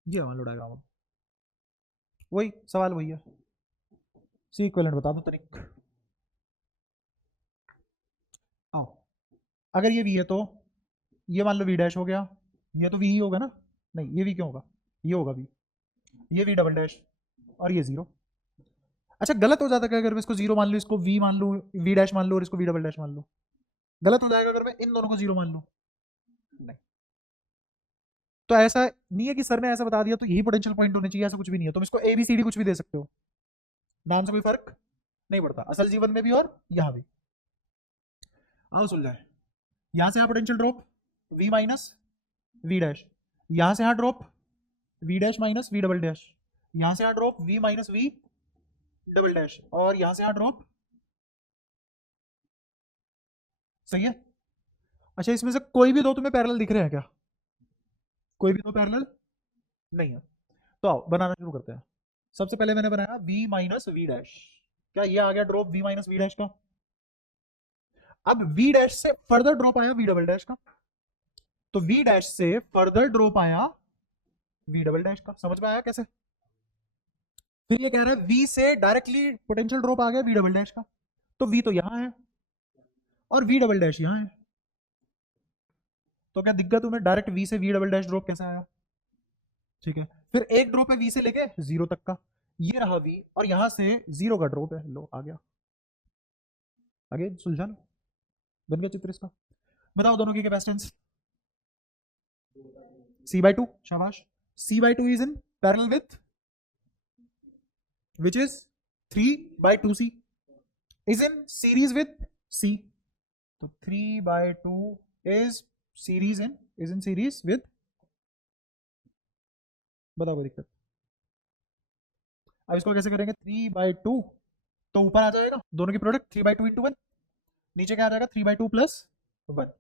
ये मान लो डायग्राम, वही सवाल वही है, सी इक्विवेलेंट बता दो तरीक। आओ, अगर ये वी है तो ये मान लो वी डैश हो गया, ये तो वी ही होगा ना? नहीं, ये वी क्यों होगा? ये होगा वी। ये वी डबल डैश और ये जीरो। अच्छा गलत हो जाता है अगर मैं इसको जीरो मान लूँ, इसको वी मान लूँ, वी डैश मान लूँ और इसको वी डबल डैश मान लूँ? गलत हो जाएगा अगर मैं इन दोनों को जीरो मान लूँ? नहीं। तो ऐसा नहीं है कि सर ने ऐसा बता दिया तो यही पोटेंशियल पॉइंट होने चाहिए, ऐसा कुछ भी नहीं है। तुम इसको ए बी सी डी कुछ भी दे सकते हो, नाम से कोई फर्क नहीं पड़ता, असल जीवन में भी और यहाँ भी। आओ सुलझाए। यहां से यहाँ potential drop v minus V dash, यहां से यहाँ drop v dash minus V double dash, यहां से यहाँ drop v minus V double dash, और यहां से यहाँ ड्रॉप। सही है। अच्छा इसमें से कोई भी दो तुम्हें पैरेलल दिख रहे हैं क्या? कोई भी दो पैरेलल नहीं है। तो आओ बनाना शुरू करते हैं। सबसे पहले मैंने बनाया v माइनस वी डैश, क्या ये आ गया drop v minus V dash का? अब v डैश से फर्दर ड्रॉप आया v डबल डैश का, तो v डैश से फर्दर ड्रॉप आया v डबल डैश का। समझ में आया कैसे? फिर ये कह रहा है v से डायरेक्टली पोटेंशियल ड्रॉप आ गया v डबल डैश का, तो v तो यहां है और v डबल डैश यहां है, तो क्या दिक्कत तुम्हें? डायरेक्ट v से v डबल डैश ड्रॉप कैसे आया? ठीक है, फिर एक ड्रॉप है v से लेके जीरो तक का, ये रहा v, और यहां से जीरो का ड्रॉप है, लो आ गया। आगे सुलझा लो, बन गया चित्र इसका। बताओ दोनों की कैपेसिटेंस। C/2, शाबाश। C/2 is in parallel with which is 3/2C, is in series with C, तो 3/2 is in series with, बताओ कोई दिक्कत? अब इसको कैसे करेंगे? 3/2 तो ऊपर आ जाएगा दोनों की प्रोडक्ट 3/2 इंटू 1, नीचे क्या आ जाएगा 3/2 प्लस 1,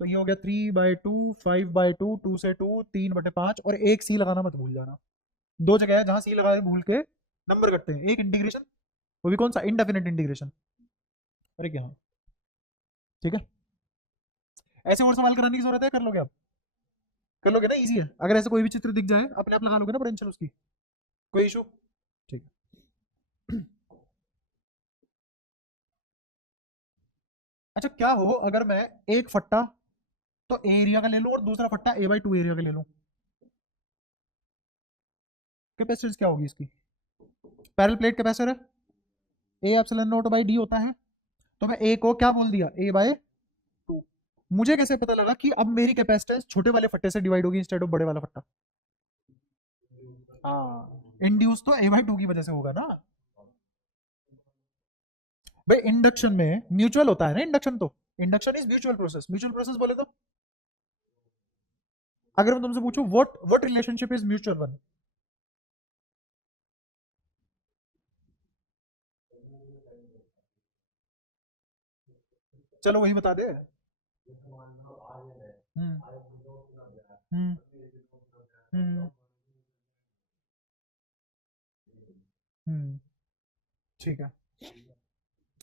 तो ये हो गया 3/2, 5/2, 2 से 2, 3/5, और एक सी लगाना मत भूल जाना। दो जगह है जहां सी लगा भूल के नंबर करते हैं, एक इंटीग्रेशन, वो भी कौन सा? इनडेफिनेट इंटीग्रेशन, अरे क्या, ठीक है। ऐसे और सवाल कराने की जरूरत है? कर लोगे आप? कर लोगे ना? इजी है। अगर ऐसे कोई भी चित्र दिख जाए अपने आप लगा लोगे ना पोटेंशियल उसकी, कोई इशू? ठीक है। अच्छा क्या हो अगर मैं एक फट्टा तो ए एरिया का ले लूं और दूसरा फट्टा a/2 एरिया का ले लूं, कैपेसिटेंस क्या होगी इसकी? पैरेलल प्लेट कैपेसिटर है, A epsilon not by D होता है, तो मैं ए को क्या बोल दिया? a/2। मुझे कैसे पता लगा कि अब मेरी कैपेसिटेंस छोटे वाले फट्टे से डिवाइड होगी इंस्टेड ऑफ बड़े वाला फट्टा? इंड्यूस तो a/2 की वजह से होगा ना भाई। इंडक्शन में म्यूचुअल होता है ना, इंडक्शन तो, induction is mutual process. Mutual process बोले तो, अगर मैं तुमसे पूछूं what relationship is mutual one? चलो वही बता दे। हम्म हम्म हम्म ठीक है।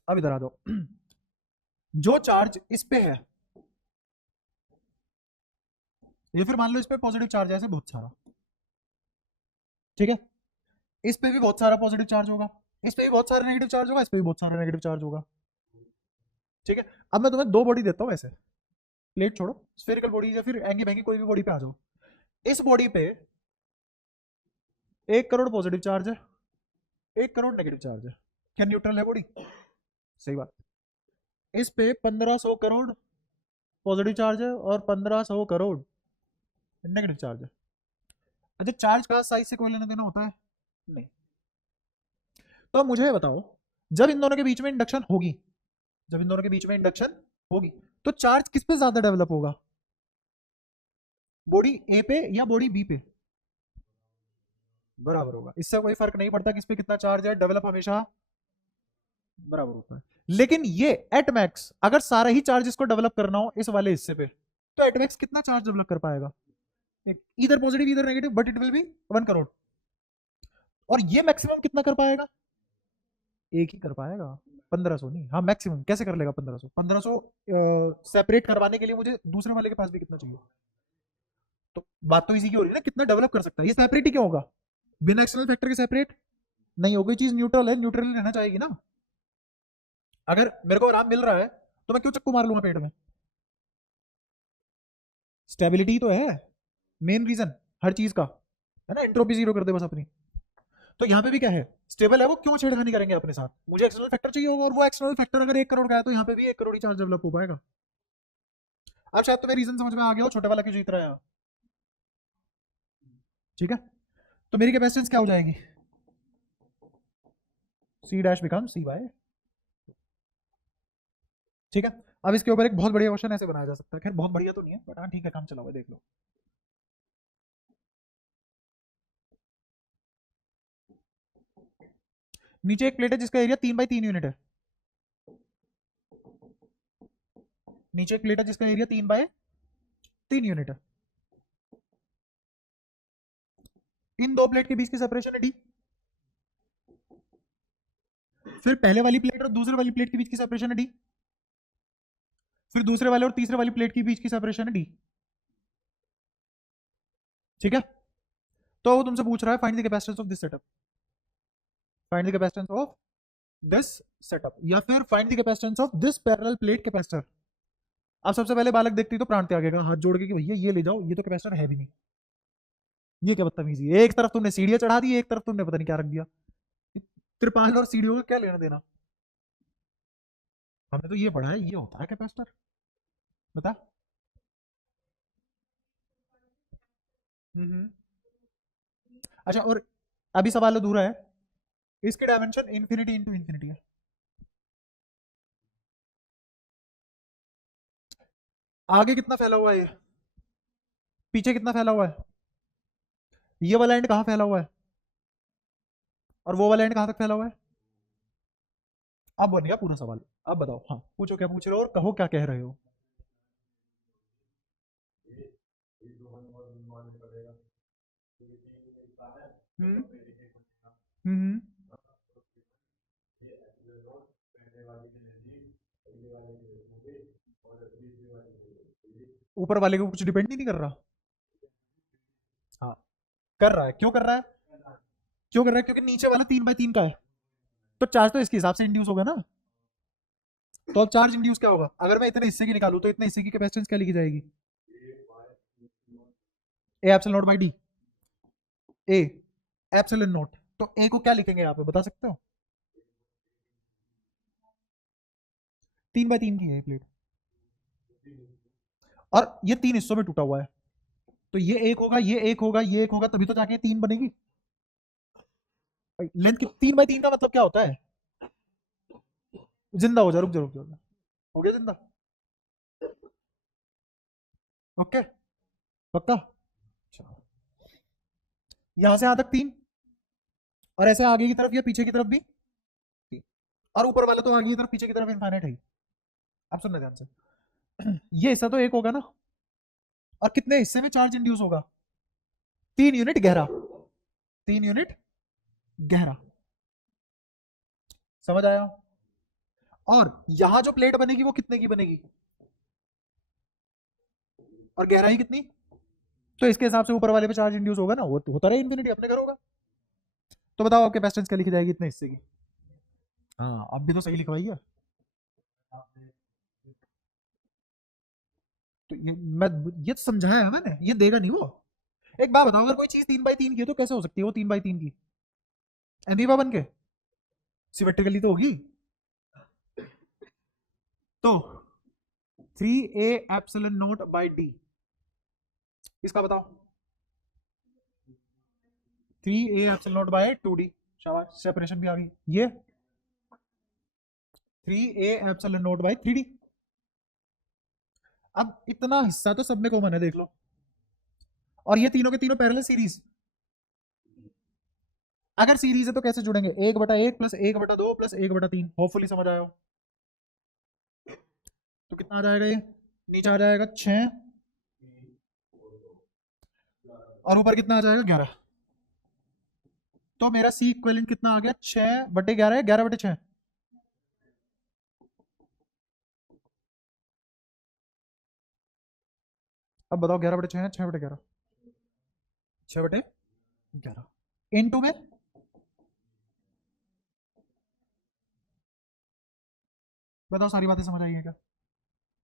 अब इधर आ जाओ। जो चार्ज इस पे है, या फिर मान लो इस पे पॉजिटिव चार्ज है ऐसे बहुत सारा, ठीक है, इस पे भी बहुत सारा पॉजिटिव चार्ज होगा, इस पे भी बहुत सारा नेगेटिव चार्ज होगा, इस पे भी बहुत सारा नेगेटिव चार्ज होगा, ठीक है। अब मैं तुम्हें दो बॉडी देता हूँ ऐसे, प्लेट छोड़ो, स्फेरिकल बॉडी या फिर एंगी बैंगी कोई भी बॉडी पे आ जाओ। इस बॉडी पे 1 करोड़ पॉजिटिव चार्ज है, 1 करोड़ नेगेटिव चार्ज है, क्या न्यूट्रल है बॉडी? सही बात। इस पे 1500 करोड़ पॉजिटिव चार्ज है और 1500 करोड़ नेगेटिव चार्ज है। अच्छा चार्ज का साइज से कोई लेना देना होता है? नहीं। तो अब मुझे ये बताओ, जब इन दोनों के बीच में इंडक्शन होगी, जब इन दोनों के बीच में इंडक्शन होगी, तो चार्ज किस पे ज्यादा डेवलप होगा? बॉडी ए पे या बॉडी बी पे? बराबर होगा, इससे कोई फर्क नहीं पड़ता किस पे कितना चार्ज है, डेवलप हमेशा बराबर होता है। लेकिन ये एट मैक्स अगर सारा ही चार्ज इसको डेवलप करना हो इस वाले हिस्से पे, तो एट मैक्स कितना चार्ज डेवलप कर पाएगा? इधर पॉजिटिव इधर negative, but it will B 1 crore. और ये मैक्सिमम कितना कर पाएगा? एक ही कर पाएगा, 1500 नहीं। हाँ मैक्सिमम कैसे कर लेगा 1500? 1500 सेपरेट करवाने के लिए मुझे दूसरे वाले के पास भी कितना चाहिए? तो बात तो इसी की हो रही है ना, कितना डेवलप कर सकता है। ये सेपरेट ही क्यों होगा? बिना एक्सटर्नल फैक्टर के सेपरेट नहीं होगी चीज, न्यूट्रल है, न्यूट्रल रहना चाहेगी ना। अगर मेरे को आराम मिल रहा है तो मैं क्यों चक्कू मार लूंगा पेट में? स्टेबिलिटी तो है मेन रीजन हर चीज का, है ना। एंट्रोपी जीरो कर दे बस अपनी, तो यहाँ पे भी क्या है, स्टेबल है वो, क्यों छेड़खानी करेंगे अपने साथ, मुझे एक्सटर्नल फैक्टर चाहिए होगा, और वो एक्सटर्नल फैक्टर अगर 1 करोड़ का है तो यहाँ पे भी 1 करोड़ ही चार्ज डेवलप हो पाएगा। अब शायद तुम्हें रीजन समझ में आ गया हो छोटे वाला क्यों जीत रहा है यहाँ। ठीक है, तो मेरी कैपेसिटेंस क्या हो जाएगी, सी डैश बिकम सी बाय। ठीक है, अब इसके ऊपर एक बहुत बढ़िया क्वेश्चन ऐसे बनाया जा सकता है, खैर बहुत बढ़िया तो नहीं है बट हाँ ठीक है, काम चला हुआ है, देख लो। नीचे एक प्लेट है जिसका एरिया 3 बाई 3 यूनिट है, नीचे एक प्लेट है जिसका एरिया 3 बाय 3 यूनिट है, इन दो प्लेट के बीच की सेपरेशन है डी। फिर पहले वाली प्लेट और दूसरे वाली प्लेट के बीच की सेपरेशन है डी। फिर दूसरे वाले और तीसरे वाली प्लेट के बीच की सेपरेशन है डी। ठीक है, तो वो तुमसे पूछ रहा है find the capacitance of this setup, find the capacitance of this setup, या फिर find the capacitance of this parallel plate capacitor. अब सबसे पहले बालक देखती तो प्राण त्यागेगा हाथ जोड़ के कि भैया ये ले जाओ, ये तो कैपेसिटर है भी नहीं, ये क्या बदतमीजी है, एक तरफ तुमने सीढ़ियां चढ़ा दी, एक तरफ तुमने पता नहीं क्या रख दिया, त्रिपाल और सीढ़ियों का क्या लेना देना, हमने तो ये पढ़ा है ये होता है कैपेसिटर, बता। हम्म। अच्छा, और अभी सवाल अधूरा है, इसकी डायमेंशन इन्फिनिटी इंटू इन्फिनिटी है, आगे कितना फैला हुआ है ये, पीछे कितना फैला हुआ है, ये वाला एंड कहाँ फैला हुआ है, और वो वाला एंड कहाँ तक फैला हुआ है। अब बन गया पूरा सवाल, अब बताओ, हाँ पूछो क्या पूछ रहे हो और कहो क्या कह रहे हो। हम्म हम्म। ऊपर वाले को कुछ डिपेंड ही नहीं कर रहा। हाँ, कर रहा है, क्यों कर रहा है, क्यों कर रहा है, क्योंकि नीचे वाला 3 बाई 3 का है, तो चार्ज तो इसके हिसाब से इंड्यूस होगा ना। तो अब चार्ज इंड्यूस क्या होगा, अगर मैं इतने हिस्से की निकालू तो इतने हिस्से की कैपेसिटेंस क्या लिखी जाएगी, A epsilon not by D, A epsilon not, तो ए को क्या लिखेंगे यहाँ पे बता सकते हो, 3 बाई 3 की है प्लेट, और ये 3 हिस्सों में टूटा हुआ है, तो ये एक होगा, ये एक होगा, ये एक होगा, तभी तो जाके 3 बनेगी। लेंथ की 3 बाई 3 का मतलब क्या होता है, जिंदा हो जा, रुक जा रुक जा, हो गया जिंदा, ओके पक्का। यहां से यहां तक 3, और ऐसे आगे की तरफ या पीछे की तरफ भी 3, और ऊपर वाला तो आगे की तरफ पीछे की तरफ इनफाइनाइट है ही। अब सुनना ध्यान से, ये हिस्सा तो एक होगा ना, और कितने हिस्से में चार्ज इंड्यूस होगा, 3 यूनिट गहरा, 3 यूनिट गहरा, समझ आया। और यहां जो प्लेट बनेगी वो कितने की बनेगी, और गहराई कितनी, तो इसके हिसाब से ऊपर वाले पे चार्ज इंड्यूस होगा ना, वो तो होता रहे इन्फिनिटी अपने घर होगा। तो बताओ आपके कैपेसिटेंस क्या लिखी जाएगी इतने हिस्से की। हाँ अब भी तो सही लिखवाई है, तो ये तो समझाया है मैंने, ये देगा नहीं वो। एक बात बताओ, अगर कोई चीज 3 बाई 3 की है तो कैसे हो सकती है वो 3 बाई 3 की, एमीबा बन के, सिमेट्रिकली तो होगी। तो 3a epsilon not by D, इसका बताओ, 3a epsilon not by 2d, शाबाश सेपरेशन भी आ गई, ये 3a epsilon not by 3d। अब इतना हिस्सा तो सब में कॉमन है देख लो, और ये तीनों के तीनों पैरेलल सीरीज, अगर सीरीज है तो कैसे जुड़ेंगे, 1/1 प्लस 1/2 प्लस 1/3, होपफुली समझ आया हो। तो कितना आ जाएगा ये, नीचे आ जाएगा 6, और ऊपर कितना आ जाएगा 11, तो मेरा सी इक्विवेलेंट कितना आ गया, 6/11 है, 11/6। अब बताओ 11/6 है, 6/11, 6/11 इन टू में, बताओ सारी बातें समझ आई है क्या,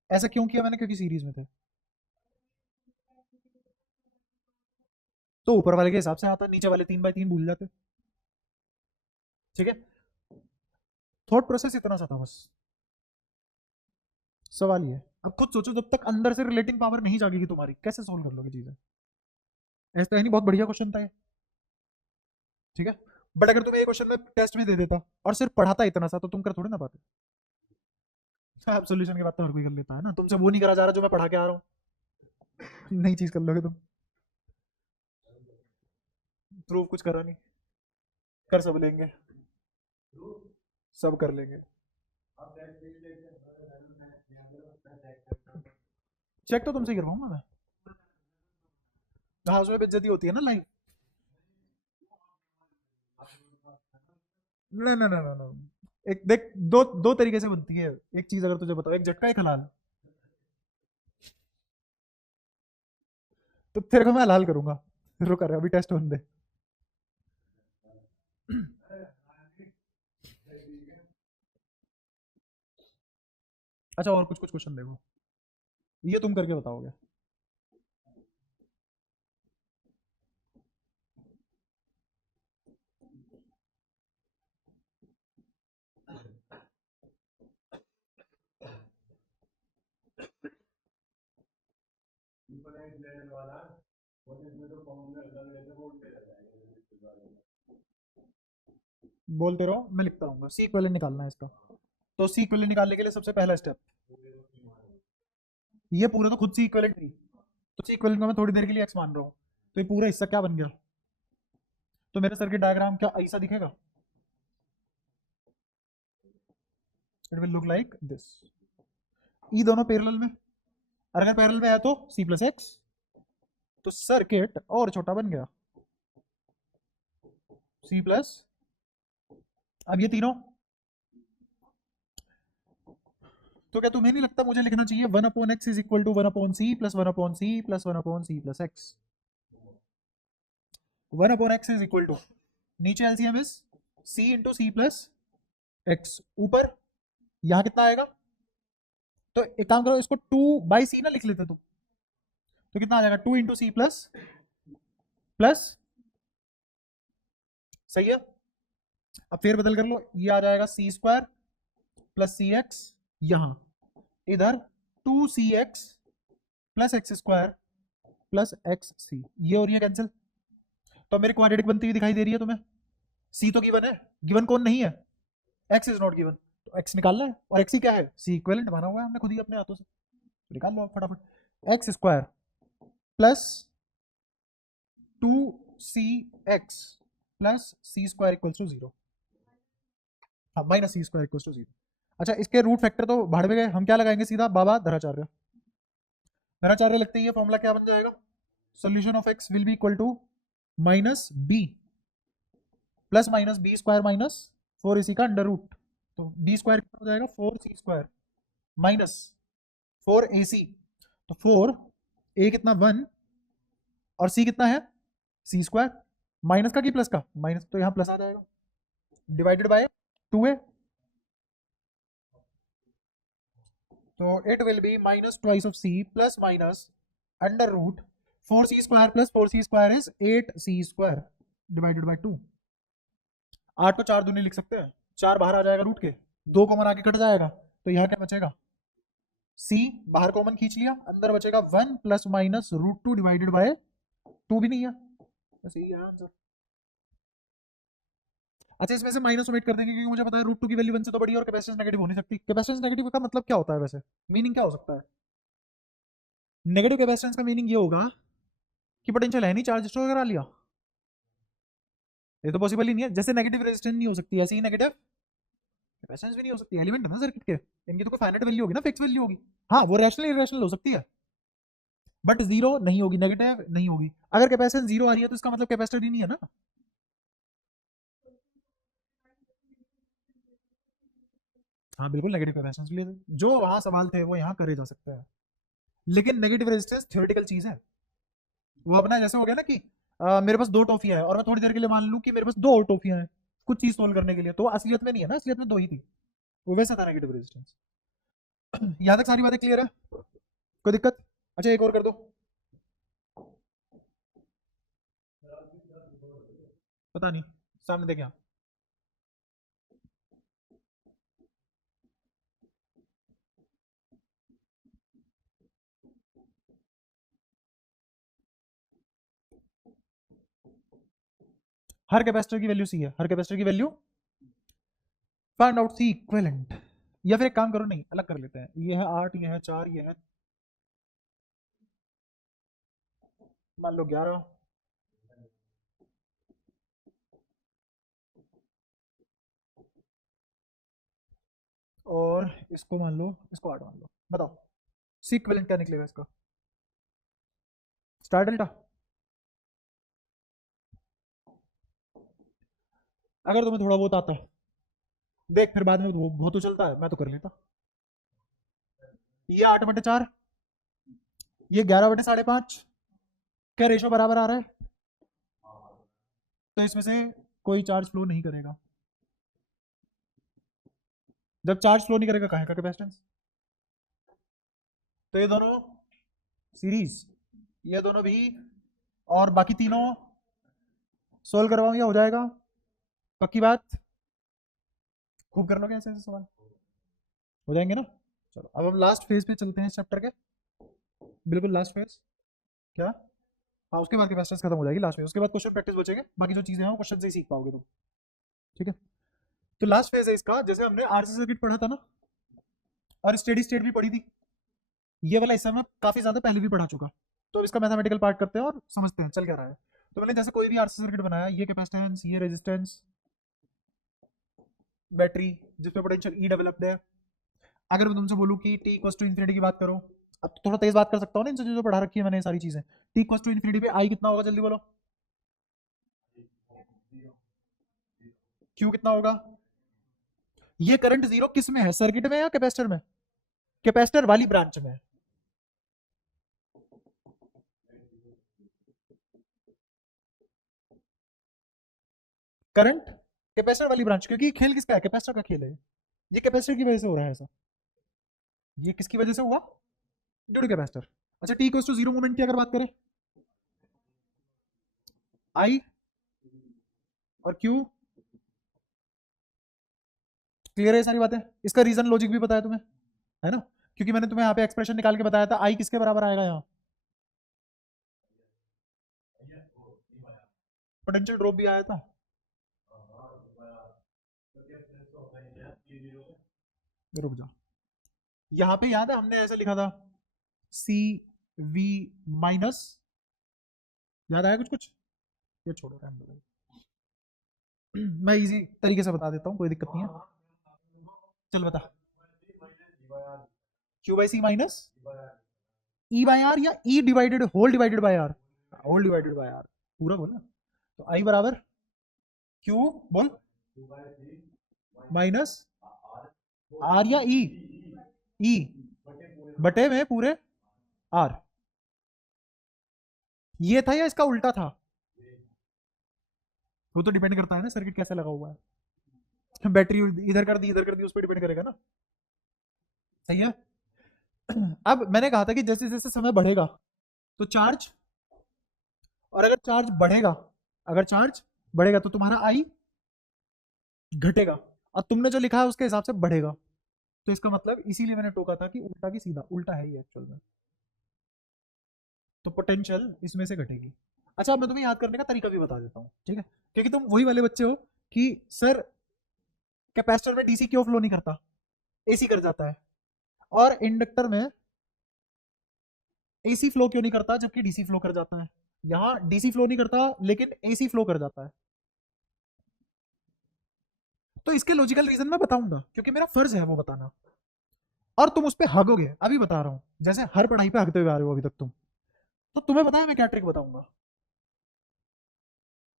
ऐसा क्यों किया मैंने, क्योंकि सीरीज में थे, तो ऊपर वाले के हिसाब से आता, नीचे वाले 3 बाई 3 भूल जाते। ठीक है, थॉट प्रोसेस इतना सा था बस। सवाल ये है, अब खुद सोचो, जब तक अंदर से रिलेटिंग पावर नहीं जागेगी तुम्हारी, कैसे सोल्व कर लोगे चीजें? ऐसा है नहीं, बहुत बढ़िया क्वेश्चन था ये। ठीक है, बट अगर तुम्हें ये क्वेश्चन में टेस्ट में दे देता और सिर्फ पढ़ाता इतना सा, तो तुम कर थोड़ी ना पाते। अब सोल्यूशन की बात तो हर कोई कर लेता है ना, तुमसे वो नहीं करा जा रहा जो मैं पढ़ा के आ रहा हूँ। नई चीज कर लोगे तुम, प्रूव कुछ करा नहीं, कर सब लेंगे, सब कर लेंगे। चेक तो तुमसे ही करवाऊंगा मैं। हाँ, उसमें बेइज्जती होती है ना लाइव। ना ना ना ना ना, एक देख, दो दो तरीके से बनती है एक चीज, अगर तुझे बताओ, एक झटका एक हलाल। तो तेरे को मैं हलाल करूंगा, रुक कर अभी टेस्ट होने दे। अच्छा, और कुछ कुछ क्वेश्चन देखो, ये तुम करके बताओगे। बोलते रहो, मैं लिखता रहूंगा। सी इक्विवेलेंट निकालना है इसका। तो सी इक्विवेलेंट निकालने के लिए सबसे पहला स्टेप, ये पूरा तो खुद सी इक्विवेलेंट थी, तो सी इक्विवेलेंट को मैं थोड़ी देर के लिए एक्स मान रहा हूँ, तो ये पूरा हिस्सा क्या बन गया? तो मेरा सर्किट डायग्राम क्या ऐसा दिखेगा? It will look like this. ई दोनों पैरेलल में, और अगर पैरेलल में है तो सी प्लस एक्स, तो सर्किट और छोटा बन गया, सी प्लस। अब ये तीनों, तो क्या तुम्हें नहीं लगता मुझे लिखना चाहिए 1/x is equal to 1/c plus 1/c plus 1/c plus x? 1/x is equal to, नीचे LCM is c into C plus X, ऊपर यहां कितना आएगा? तो एक काम करो, इसको 2/c ना लिख लेते तुम, तो कितना आ जाएगा? 2 इंटू सी प्लस प्लस, सही है। अब फिर बदल कर लो, ये आ जाएगा C square plus C X, यहां इधर 2cx plus X square plus X C, ये और ये कैंसिल, तो मेरी क्वाड्रेटिक बनती हुई दिखाई दे रही है तुम्हें। सी तो गिवन है, गिवन कौन नहीं है? एक्स इज नॉट गिवन, तो एक्स निकालना है, और एक्स ही क्या है? सी इक्विवेलेंट बना हुआ है हमने खुद ही अपने हाथों से, निकाल लो आप फटाफट। X square plus 2cx plus C square equals to 0, हाँ minus C square equals to 0। अच्छा, इसके रूट फैक्टर तो भाड़ में गए, हम क्या लगाएंगे सीधा? बाबा धराचार्य। धराचार्य लगते ही ये फॉर्मूला क्या बन जाएगा? Solution of X will be equal to minus B plus minus B square minus 4 इसी का अंडर रूट, तो बी स्क्वायर कितना हो जाएगा? 4c स्क्वायर माइनस 4ac, तो 4 a कितना 1 और c कितना है? c स्क्वायर, माइनस का कि प्लस का? माइनस, तो यहाँ प्लस आ जाएगा, डिवाइडेड बाय 2a, तो it will be minus twice of c plus minus under root 4c square plus 4c square is 8c square divided by 2। 8 को 4 दूनी लिख सकते हैं, 4 बाहर आ जाएगा रूट के, 2 कॉमन आके कट जाएगा, तो यहाँ क्या बचेगा? c बाहर कॉमन खींच लिया, अंदर बचेगा 1 प्लस माइनस √2 डिवाइडेड बाय 2 भी नहीं है, बस यही है आंसर। अच्छा, इसमें से माइनस ओमिट कर देंगे क्योंकि मुझे पता है √2 की वैल्यू 1 से तो बड़ी है और कैपेसिटेंस नेगेटिव हो नहीं सकती। कैपेसिटेंस नेगेटिव का मतलब क्या होता है वैसे? मीनिंग क्या हो सकता है? नेगेटिव कैपेसिटेंस का मीनिंग ये होगा कि पोटेंशियल है नहीं, चार्ज स्टोर करा लिया। ये तो पॉसिबल ही नहीं है, जैसे नेगेटिव रेजिस्टेंस नहीं हो सकती, ऐसे ही नेगेटिव कैपेसिटेंस भी नहीं हो सकती। एलिमेंट है ना सर्किट के, इनकी तो कोई फाइनाइट वैल्यू होगी ना, फिक्स वैल्यू होगी। हाँ, वो रैशनल इरेशनल हो सकती है, बट जीरो नहीं होगी, नेगेटिव नहीं होगी। अगर कैपेसिटेंस जीरो आ रही है तो इसका मतलब कैपेसिटर ही नहीं है ना। हाँ बिल्कुल, नेगेटिव कैपेसिटेंस के लिए जो वहां सवाल थे वो यहाँ करे जा सकते हैं, लेकिन नेगेटिव रेजिस्टेंस थ्योरेटिकल चीज है। वो अपना जैसे हो गया ना कि मेरे पास 2 टॉफियां है और मैं थोड़ी देर के लिए मान लूं कि मेरे पास 2 और टॉफियां हैं कुछ चीज सोल्व करने के लिए, तो वो असलियत में नहीं है ना, असलियत में 2 ही थी। वो वैसा था नेगेटिव रेजिस्टेंस। यहाँ तक सारी बातें क्लियर है? कोई दिक्कत? अच्छा, एक और कर दो, पता नहीं, सामने देखे यहाँ। हर कैपेसिटर की वैल्यू सी है, हर कैपेसिटर की value find out C equivalent. या फिर एक काम करो, नहीं अलग कर लेते हैं, ये है 8, ये है 4, ये है मान लो 11, और इसको मान लो, इसको 8 मान लो। बताओ सी इक्विवेलेंट क्या निकलेगा इसका? Star delta. अगर तुम्हें थोड़ा बहुत आता है, देख फिर बाद में वो तो चलता है, मैं तो कर लेता। ये 8/4, ये 11/5.5, क्या रेशो बराबर आ रहा है? तो इसमें से कोई चार्ज फ्लो नहीं करेगा। जब चार्ज फ्लो नहीं करेगा, कहाँ का कैपेसिटेंस? तो ये दोनों सीरीज, ये दोनों भी, और बाकी तीनों सोल्व करवाऊंगा, हो जाएगा। पक्की बात? खूब कर लोगे ऐसे ऐसे सवाल, हो जाएंगे ना? चलो अब हम लास्ट फेज पे चलते हैं इस चैप्टर के, बिल्कुल लास्ट फेज। क्या? हाँ, उसके बाद कैपेसिटेंस खत्म हो जाएगी लास्ट फेज, उसके बाद क्वेश्चन प्रैक्टिस बचेंगे, बाकी जो चीजें हैं वो क्वेश्चन से ही सीख पाओगे तुम। ठीक है, तो लास्ट फेज है इसका। जैसे हमने आरसी सर्किट पढ़ा था ना, और स्टेडी स्टेट भी पढ़ी थी, ये वाला हिस्सा मैं काफी ज्यादा पहले भी पढ़ा चुका। तो इसका मैथमेटिकल पार्ट करते हैं और समझते हैं चल क्या रहा है। तो मैंने जैसे कोई भी आरसी सर्किट बनाया, ये कैपेसिटेंस, ये रेजिस्टेंस, बैटरी जिसपे पोटेंशियल ई डेवलप्ड है। अगर मैं तुमसे बोलूँ कि टी इक्वल्स टू इन्फिनिटी की बात करो, अब तो थोड़ा तेज बात कर सकता हूँ ना, इन चीजों पढ़ा रखी है मैंने ये सारी चीजें। टी इक्वल्स टू इन्फिनिटी पे आई कितना होगा, जल्दी बोलो। क्यू कितना होगा? ये करंट जीरो किस में है, सर्किट में या कैपेसिटर में? कैपेसिटर वाली ब्रांच में। करंट कैपेसिटर वाली ब्रांच, क्योंकि खेल किसका है? कैपेसिटर का खेल है। ये कैपेसिटर की वजह से हो रहा है ऐसा। ये किसकी वजह से हुआ? Due to capacitor. अच्छा, T equals to zero moment की अगर बात करें, आई और क्यू, क्लियर है सारी बातें? इसका रीजन लॉजिक भी पता है तुम्हें, है ना? क्योंकि मैंने तुम्हें यहाँ पे एक्सप्रेशन निकाल के बताया था, आई किसके बराबर आएगा यहाँ? पोटेंशियल ड्रॉप भी आया था। रुक जाओ, यहाँ पे याद है हमने ऐसे लिखा था, सी वी माइनस, याद आया कुछ कुछ? ये छोड़ो, रहने दो। मैं इजी तरीके से बता देता हूँ, कोई दिक्कत नहीं है। चल बता। Q by C minus E by R, या E divided whole divided by R? Whole divided by R, पूरा बोल ना। तो आई बराबर क्यू, बोल, माइनस आर या ई, ई बटे में पूरे आर। ये था या इसका उल्टा था? वो तो डिपेंड करता है ना सर्किट कैसा लगा हुआ है। बैटरी इधर कर दी उस पर डिपेंड करेगा ना। सही है। अब मैंने कहा था कि जैसे जैसे समय बढ़ेगा तो चार्ज, और अगर चार्ज बढ़ेगा, अगर चार्ज बढ़ेगा तो तुम्हारा आई घटेगा, और तुमने जो लिखा है उसके हिसाब से बढ़ेगा। तो इसका मतलब, इसीलिए मैंने टोका था कि उल्टा की सीधा, उल्टा है ये एक्चुअल में। तो पोटेंशियल इसमें से घटेगी। अच्छा, अब मैं तुम्हें याद करने का तरीका भी बता देता हूँ, ठीक है? क्योंकि तुम वही वाले बच्चे हो कि सर कैपेसिटर में डीसी क्यों फ्लो नहीं करता, एसी कर जाता है, और इंडक्टर में एसी फ्लो क्यों नहीं करता जबकि डीसी फ्लो कर जाता है। यहां डीसी फ्लो नहीं करता लेकिन एसी फ्लो कर जाता है। तो इसके लॉजिकल रीजन मैं बताऊंगा, क्योंकि मेरा फर्ज है वो बताना, और तुम उस पर हगोगे। अभी बता रहा हूं, जैसे हर पढ़ाई पे हगते हुए आ रहे हो अभी तक तुम, तो तुम्हें पता है मैं क्या ट्रिक बताऊंगा।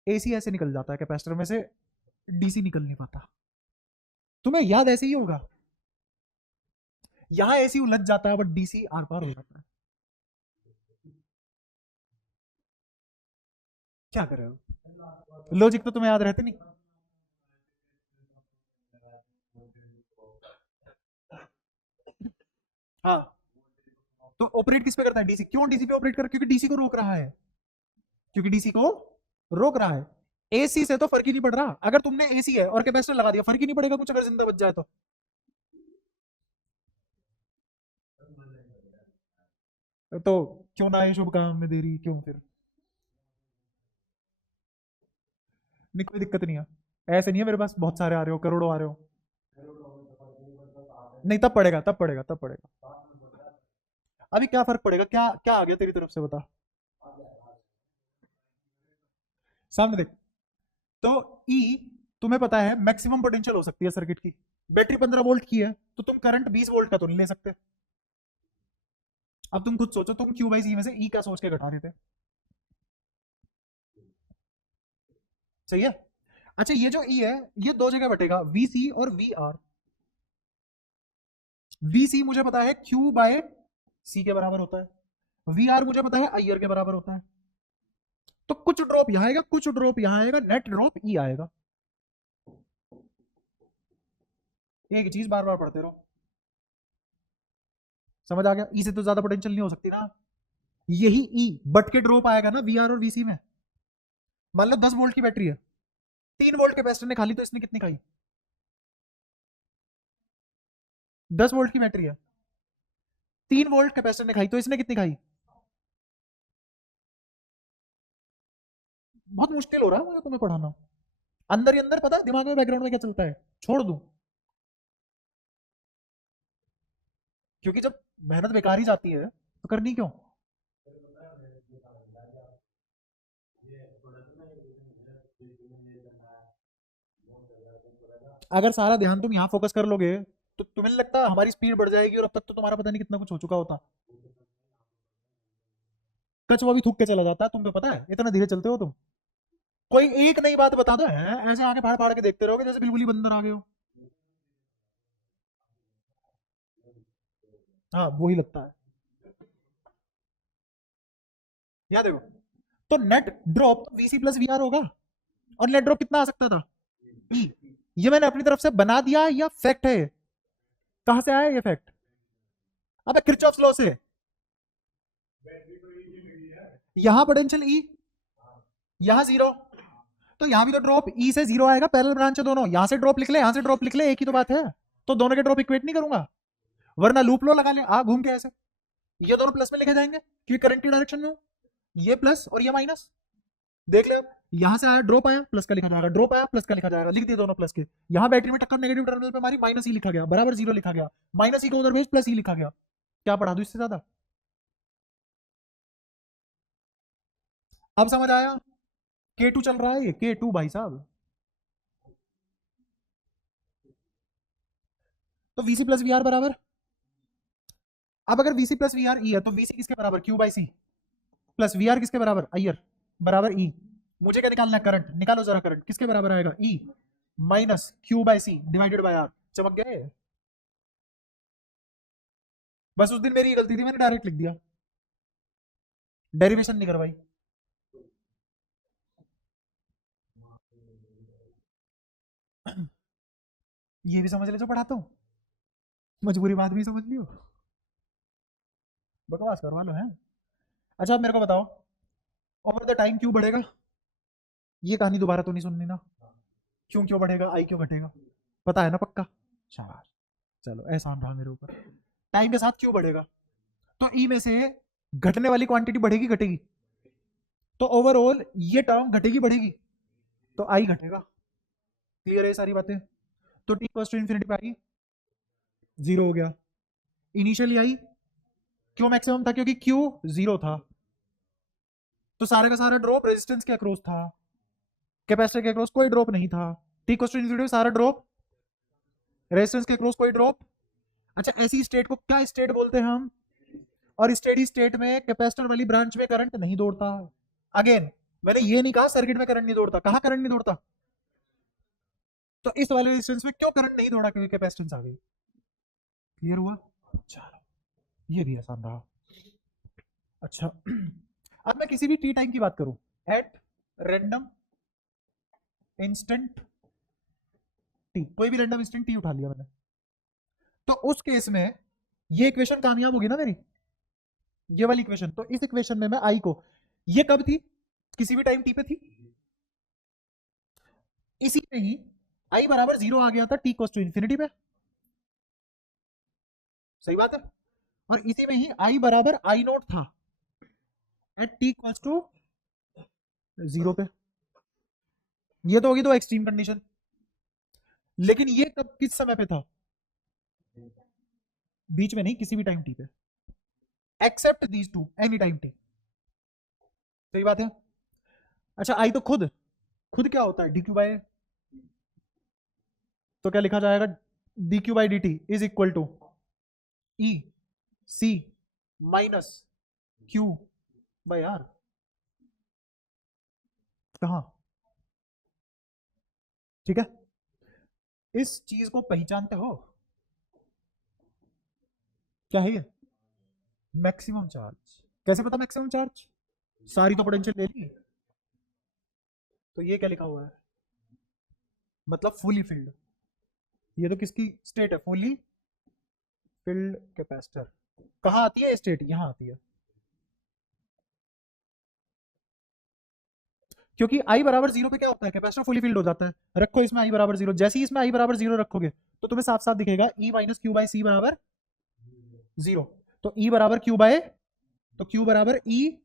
एसी ऐसे निकल जाता है कैपेसिटर में से, डीसी निकल नहीं पाता। तुम्हें याद ऐसे ही होगा, यहां एसी उलझ जाता है बट डीसी आर पार हो जाता है। क्या कर रहे हो, लॉजिक तो तुम्हें याद रहते नहीं। हाँ, तो ऑपरेट किस पे करता है? डीसी। क्यों डीसी पे ऑपरेट कर? क्योंकि डीसी को रोक रहा है, क्योंकि डीसी को रोक रहा है। एसी से तो फर्क ही नहीं पड़ रहा, अगर तुमने एसी है और कैपेसिटर लगा दिया फर्क ही नहीं पड़ेगा कुछ, अगर जिंदा बच जाए तो क्यों ना आए शुभ काम में देरी क्यों फिर? नहीं कोई दिक्कत नहीं है, ऐसे नहीं है मेरे पास बहुत सारे आ रहे हो, करोड़ों आ रहे हो। नहीं तब पड़ेगा, तब पड़ेगा, तब पड़ेगा। अभी क्या फर्क पड़ेगा, क्या क्या आ गया तेरी तरफ से बता। सामने देख। तो ई तुम्हें पता है मैक्सिमम पोटेंशियल हो सकती है सर्किट की। बैटरी 15 वोल्ट की है तो तुम करंट 20 वोल्ट का तो नहीं ले सकते। अब तुम खुद सोचो, तुम क्यू बाई सी में से ई क्या सोच के घटा रहे थे। सही है। अच्छा ये जो ई है ये दो जगह बटेगा, वी सी और वी आर। वी सी मुझे पता है क्यू बाय सी के बराबर होता है, वी आर मुझे पता है आई आर के बराबर होता है। तो कुछ ड्रॉप यहां आएगा, कुछ ड्रॉप यहां आएगा, नेट ड्रॉप ई आएगा। एक चीज बार बार पढ़ते रहो। समझ आ गया। ई से तो ज्यादा पोटेंशियल नहीं हो सकती ना। यही ई बट के ड्रॉप आएगा ना वी आर और वीसी में। मान लो 10 वोल्ट की बैटरी है, 3 वोल्ट कैपेसिटर ने खाली तो इसने कितनी खाई। 10 वोल्ट की बैटरी है, 3 वोल्ट कैपेसिटर ने खाई तो इसने कितनी खाई। बहुत मुश्किल हो रहा है मुझे तुम्हें पढ़ाना। अंदर ही अंदर पता है दिमाग में बैकग्राउंड में क्या चलता है, छोड़ दूं। क्योंकि जब मेहनत बेकार ही जाती है तो करनी क्यों। अगर सारा ध्यान तुम यहाँ फोकस कर लोगे तो तुम्हें नहीं लगता हमारी स्पीड बढ़ जाएगी, और अब तक तो तुम्हारा पता नहीं कितना कुछ हो चुका होता। कछुआ भी थूक के चला जाता है, तुमको पता है इतना धीरे चलते हो तुम। कोई एक नई बात बता दो, है ऐसे आगे फाड़ फाड़ के देखते रहोगे जैसे बिल्कुल ही बंदर आ गए हो। हाँ वो ही लगता है। याद देखो, तो net drop VC plus VR होगा, और नेट ड्रॉप कितना आ सकता था ई। ये मैंने अपनी तरफ से बना दिया या फैक्ट है। कहां से आया ये फैक्ट। अबे किरचॉफ लॉ से। यहां पोटेंशियल ई, यहां जीरो, तो यहां भी तो ड्रॉप ई से जीरो आएगा, पैरेलल ब्रांच है दोनों, यहां से ड्रॉप लिख ले, यहां से ड्रॉप लिख ले, एक ही तो बात है। तो दोनों के ड्रॉप इक्वेट नहीं करूंगा, वरना लूप लो लगा ले आ घूम के ऐसे। ये दोनों प्लस में लिखे जाएंगे क्योंकि करंट की डायरेक्शन में हूं। ये प्लस और ये माइनस। देख ले अब, यहां से आया ड्रॉप आया प्लस का लिखा जाएगा, ड्रॉप आया प्लस का लिखा जाएगा, लिख दिए दोनों प्लस के। यहां बैटरी में टक्कर नेगेटिव टर्मिनल पे मारी, माइनस ई लिखा गया, बराबर जीरो लिखा गया, माइनस ई को उधर भेज प्लस ई लिखा गया। क्या पढ़ा दूं इससे ज्यादा। अब समझ आया। K2 चल रहा है, ये K2 भाई साहब। तो VC प्लस वी आर बराबर, अब अगर VC plus V R E है तो VC किसके बराबर, Q by C, plus V R किसके बराबर, आई आर बराबर ई। मुझे क्या निकालना है, करंट निकालो जरा, करंट किसके बराबर आएगा, E minus Q by C divided by R. चमक गया ये। बस उस दिन मेरी गलती थी, मैंने डायरेक्ट लिख दिया, डेरिवेशन नहीं करवाई। ये भी समझ ले जो पढ़ाता हूँ, मजबूरी बात भी समझ लियो, बकवास करवा लो है। अच्छा अब मेरे को बताओ, ओवर द टाइम क्यों बढ़ेगा। ये कहानी दोबारा तो नहीं सुननी ना। क्यों क्यों बढ़ेगा, आई क्यों घटेगा, पता है ना पक्का। शाबाश, चलो एहसान रहा मेरे ऊपर। टाइम के साथ क्यों बढ़ेगा, तो ई में से घटने वाली क्वांटिटी बढ़ेगी घटेगी, तो ओवरऑल ये टर्म घटेगी बढ़ेगी, तो आई घटेगा। क्लियर है सारी बातें। तो टी इक्वल्स टू इन्फिनिटी पे आई जीरो हो गया। इनिशियली आई क्यों मैक्सिमम था, क्योंकि क्यू जीरो था, तो सारे का सारा ड्रॉप रेजिस्टेंस के अक्रॉस था, कैपेसिटर के अक्रॉस कोई ड्रॉप नहीं था। टी इक्वल्स टू इन्फिनिटी सारा ड्रॉप, रेजिस्टेंस के अक्रॉस कोई ड्रॉप। अच्छा ऐसी स्टेट को क्या स्टेट बोलते हैं हम, और स्टेडी स्टेट में कैपेसिटर वाली ब्रांच में करंट नहीं दौड़ता। अगेन मैंने ये नहीं कहा सर्किट में करंट नहीं दौड़ता, कहां करंट नहीं दौड़ता। तो इस वाले रेजिस्टेंस में क्यों करंट नहीं दौड़ा, क्योंकि कैपेसिटेंस आ गई। क्लियर हुआ। चलो ये भी आसान रहा। अच्छा अब मैं किसी भी टी टाइम की बात करूं, एट रैंडम इंस्टेंट टी, कोई भी रैंडम इंस्टेंट टी उठा लिया मैंने, तो उस केस में ये इक्वेशन कामयाब होगी ना मेरी, ये वाली इक्वेशन। तो इस इक्वेशन में मैं आई को, ये कब थी, किसी भी टाइम टी पे थी, इसी में ही आई बराबर जीरो आ गया था टी कोस टू इन्फिनिटी पे। सही बात है। और इसी में ही आई बराबर आई नोट था at t equals to zero पे। ये तो होगी तो एक्सट्रीम कंडीशन, लेकिन ये कब किस समय पे था? बीच में नहीं, किसी भी टाइम टी पे, except these two any time T. सही बात है। अच्छा आई तो खुद खुद क्या होता है? डी क्यू बाय, तो क्या लिखा जाएगा? D Q by D T is equal to E C minus Q by R. कहा? ठीक है, इस चीज को पहचानते हो? क्या है ये? Maximum charge. कैसे पता मैक्सिमम चार्ज? सारी तो पोटेंशियल ले ली, तो ये क्या लिखा हुआ है? मतलब फुली फिल्ड। ये तो किसकी स्टेट है? Fully filled capacitor. कहाँ आती है स्टेट? यहाँ आती है, क्योंकि आई बराबर जीरो पे क्या होता है? कैपेसिटर फुली फिल्ड हो जाता है। रखो इसमें आई बराबर जीरो, जैसे ही इसमें आई बराबर जीरो रखोगे तो तुम्हें साफ साफ दिखेगा ई माइनस क्यू बाई सी बराबर जीरो। तो ई बराबर क्यू बाय, तो क्यू बराबर ई,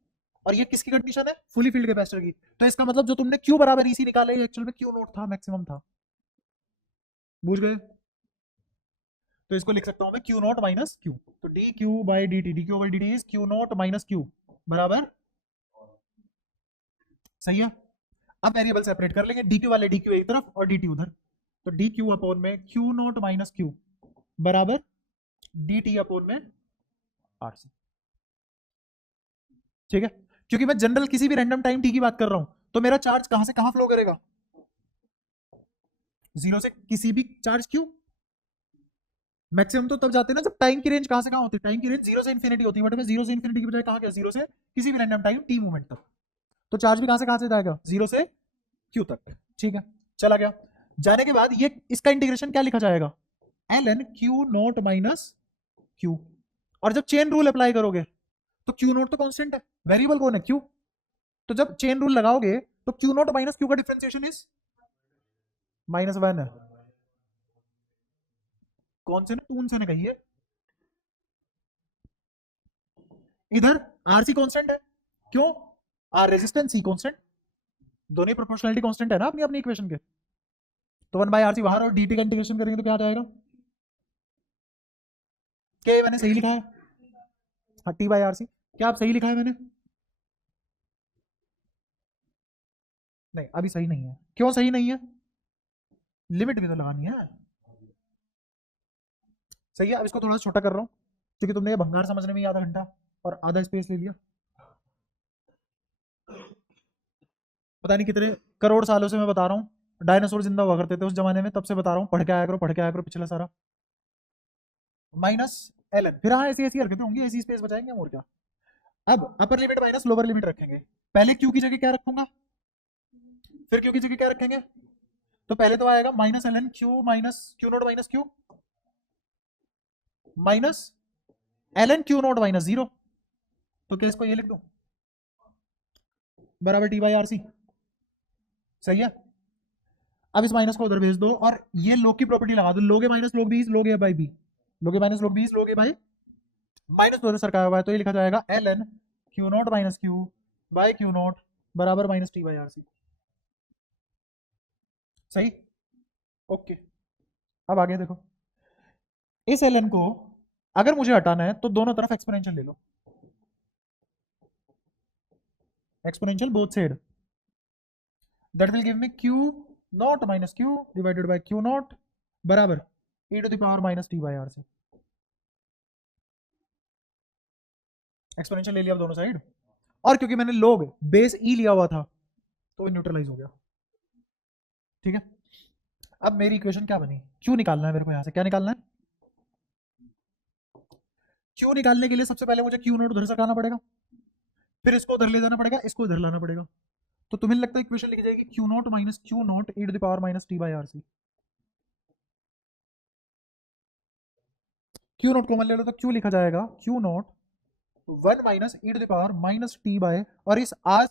और ये किसकी कंडीशन है? फुली फिल्ड कैपेसिटर की। तो इसका मतलब जो तुमने क्यू बराबर ई सी निकाला है एक्चुअल में क्यू नोट था, मैक्सिमम था। बुझ गए? तो इसको लिख सकता हूं मैं क्यू नोट माइनस क्यू। तो D Q by D T, D Q by D T is Q naught minus Q बराबर, सही है। अब वेरिएबल सेपरेट कर लेंगे, डी क्यू वाले डी क्यू एक तरफ और डी टी उधर। तो डी क्यू अपॉन में क्यू नोट माइनस क्यू बराबर डी टी अपॉन में आर सी। ठीक है, क्योंकि मैं जनरल किसी भी रैंडम टाइम टी की बात कर रहा हूं, तो मेरा चार्ज कहां से कहां फ्लो करेगा? जीरो से किसी भी चार्ज क्यू। मैक्सिमम तो तब जाते हैं ना जब टाइम की रेंज कहां से कहां होती है? टाइम की रेंज जीरो से इन्फिनिटी होती है, बट मैं जीरो से इन्फिनिटी की बजाय कहां गया? जीरो से किसी भी रैंडम टाइम टी मोमेंट तक। तो चार्ज भी कहां से जाएगा? जीरो से क्यू तक। ठीक है, चला गया। जाने के बाद ये इसका इंटीग्रेशन क्या लिखा जाएगा? L N Q naught minus Q. और जब चेन रूल अप्लाई करोगे तो क्यू नोट तो कांस्टेंट है, वेरिएबल कौन है? क्यू। तो जब चेन रूल लगाओगे तो क्यू नोट माइनस क्यू का डिफरेंशिएशन इज माइनस वन है। कौन से ने? टून से ने कही है। इधर आरसी कांस्टेंट है, क्यों? आर रेजिस्टेंस सी कांस्टेंट, दोनों प्रोपोर्शनलिटी कांस्टेंट है ना अपनी अपनी इक्वेशन के। तो वन बाय आरसी बाहर और डी टी का इंटीग्रेशन करेंगे तो क्या आ जाएगा? क्या मैंने सही लिखा है? हाँ, टी बाई आरसी। क्या आप सही लिखा है मैंने? नहीं, अभी सही नहीं है। क्यों सही नहीं है? लिमिट भी तो लगानी है। सही है, अब इसको थोड़ा सा छोटा कर रहा हूँ, क्योंकि तुमने ये भंगार समझने में ही आधा घंटा और आधा स्पेस ले लिया। पता नहीं कितने करोड़ सालों से मैं बता रहा हूँ, डायनासोर जिंदा हुआ करते थे उस जमाने में, तब से बता रहा हूँ, पढ़ के आया करो, पढ़ के आया करो पिछला सारा। माइनस एल एन, फिर हाँ ऐसी ऐसी हरकतें होंगी, ऐसी स्पेस बचाएंगे और क्या। अब upper limit minus lower limit रखेंगे। पहले क्यू की जगह क्या रखूंगा, फिर क्यू की जगह क्या रखेंगे? तो पहले तो आएगा minus L N Q minus Q naught minus Q minus L N Q naught minus zero. तो क्या इसको ये लिख दो बराबर टी बाई आर सी। सही है। अब इस माइनस को उधर भेज दो और ये लोग की प्रॉपर्टी लगा दो, लोग ए माइनस लोग बी लोग ए बाई बी, लोग ए माइनस लोग बी लोग ए बाई माइनस दो सरकाया हुआ है, तो ये लिखा जाएगा L N Q naught minus Q by Q naught बराबर minus T by R C. सही, ओके। अब आगे देखो, इस एल एन को अगर मुझे हटाना है तो दोनों तरफ एक्सपोनेंशियल ले लो, exponential both side. That will give me Q naught minus Q divided by Q naught बराबर e to the power minus T by R C. Exponential ले लिया दोनों साइड, और क्योंकि मैंने लोग बेस ई लिया हुआ था तो न्यूट्रलाइज हो गया। ठीक है, अब मेरी इक्वेशन क्या बनी? क्यू निकालना है मेरे को, यहां से क्या निकालना है? क्यू निकालने के लिए सबसे पहले मुझे क्यू नोट उधर से हटाना पड़ेगा, फिर इसको उधर ले जाना पड़ेगा, इसको इधर लाना पड़ेगा। तो तुम्हें लगता है इक्वेशन लिखी जाएगी Q naught minus Q naught E to the power minus T by R C. Q naught common ले लो तो क्यू लिखा जाएगा Q naught one minus E to the power minus T by, और इस आर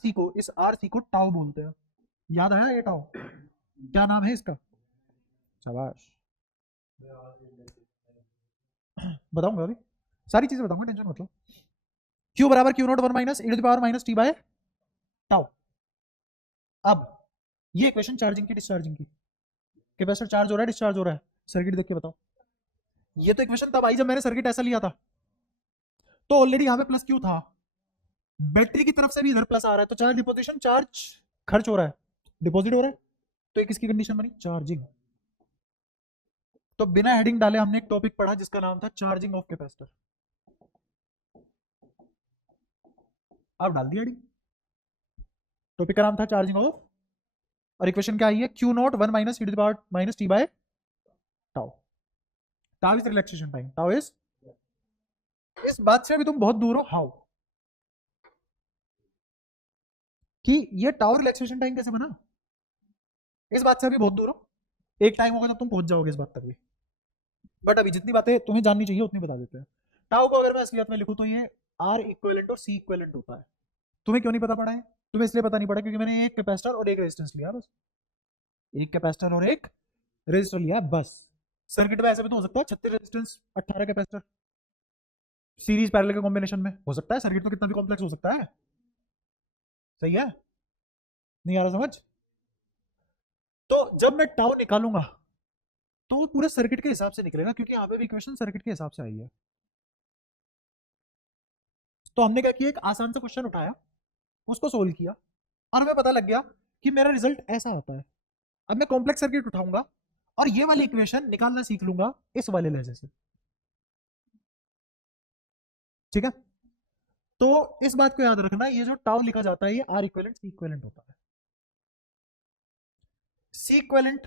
सी को tau बोलते हैं। याद आया ये टाउ? क्या नाम है इसका? शाबाश, बताऊंगा अभी, सारी चीजें बताऊंगा, टेंशन मतलब। क्यू बराबर Q naught one minus E to the power minus T by tau. अब ये इक्वेशन चार्जिंग की डिस्चार्जिंग की, कैपेसिटर चार्ज हो रहा है डिस्चार्ज हो रहा है, सर्किट देख के बताओ। ये तो इक्वेशन तब आई जब मैंने सर्किट ऐसा लिया था, तो ऑलरेडी यहाँ पे प्लस क्यू था, बैटरी की तरफ से भी इधर प्लस आ रहा है, तो चार्ज डिपोजिशन, चार्ज खर्च हो रहा है, डिपॉजिट हो रहा है, तो एक किसकी कंडीशन बनी, चार्जिंग। तो बिना हेडिंग डाले हमने एक टॉपिक पढ़ा जिसका नाम था चार्जिंग ऑफ कैपेसिटर, अब डाल दिया हेडिंग, टॉपिक का नाम था चार्जिंग ऑफ, और इक्वेशन क्या आई है, Q naught 1 minus E to the power minus T by tau, tau is relaxation time, tau is, इस बात से अभी तुम बहुत दूर हो, हाउ, कि ये टाउ रिलैक्सेशन टाइम कैसे बना, इस बात से अभी बहुत दूर हो, एक टाइम होगा जब तुम पहुंच जाओगे इस बात तक भी, बट अभी जितनी बातें तुम्हें जाननी चाहिए उतनी बता देते हैं। टाउ को अगर मैं असलियत में लिखूं तो ये आर इक्विवेलेंट और सी इक्विवेलेंट होता है। तुम्हें क्यों नहीं पता पड़ा है, तुम्हें इसलिए पता नहीं पड़ा क्योंकि मैंने एक कैपेसिटर और एक रेजिस्टेंस लिया बस, एक कैपेसिटर और एक रेजिस्टर लिया बस। सर्किट में ऐसे भी तो हो सकता है 36 रेजिस्टेंस 18 कैपेसिटर सीरीज पैरेलल के कॉम्बिनेशन में हो सकता है, सर्किट तो कितना भी कॉम्प्लेक्स हो सकता है, सही है, नहीं आ रहा समझ। तो जब मैं टाउ निकालूंगा तो वो पूरे सर्किट के हिसाब से निकलेगा, क्योंकि यहाँ पे भी इक्वेशन सर्किट के हिसाब से आई है। तो हमने क्या किया, एक आसान सा क्वेश्चन उठाया, उसको सोल्व किया, और हमें पता लग गया कि मेरा रिजल्ट ऐसा आता है। अब मैं कॉम्प्लेक्स सर्किट उठाऊंगा और ये वाली इक्वेशन निकालना सीख लूंगा इस वाले लहजे से, ठीक है। तो इस बात को याद रखना, ये जो टाउ लिखा जाता है ये आर इक्विवेलेंट सी इक्विवेलेंट होता है। सी इक्विवेलेंट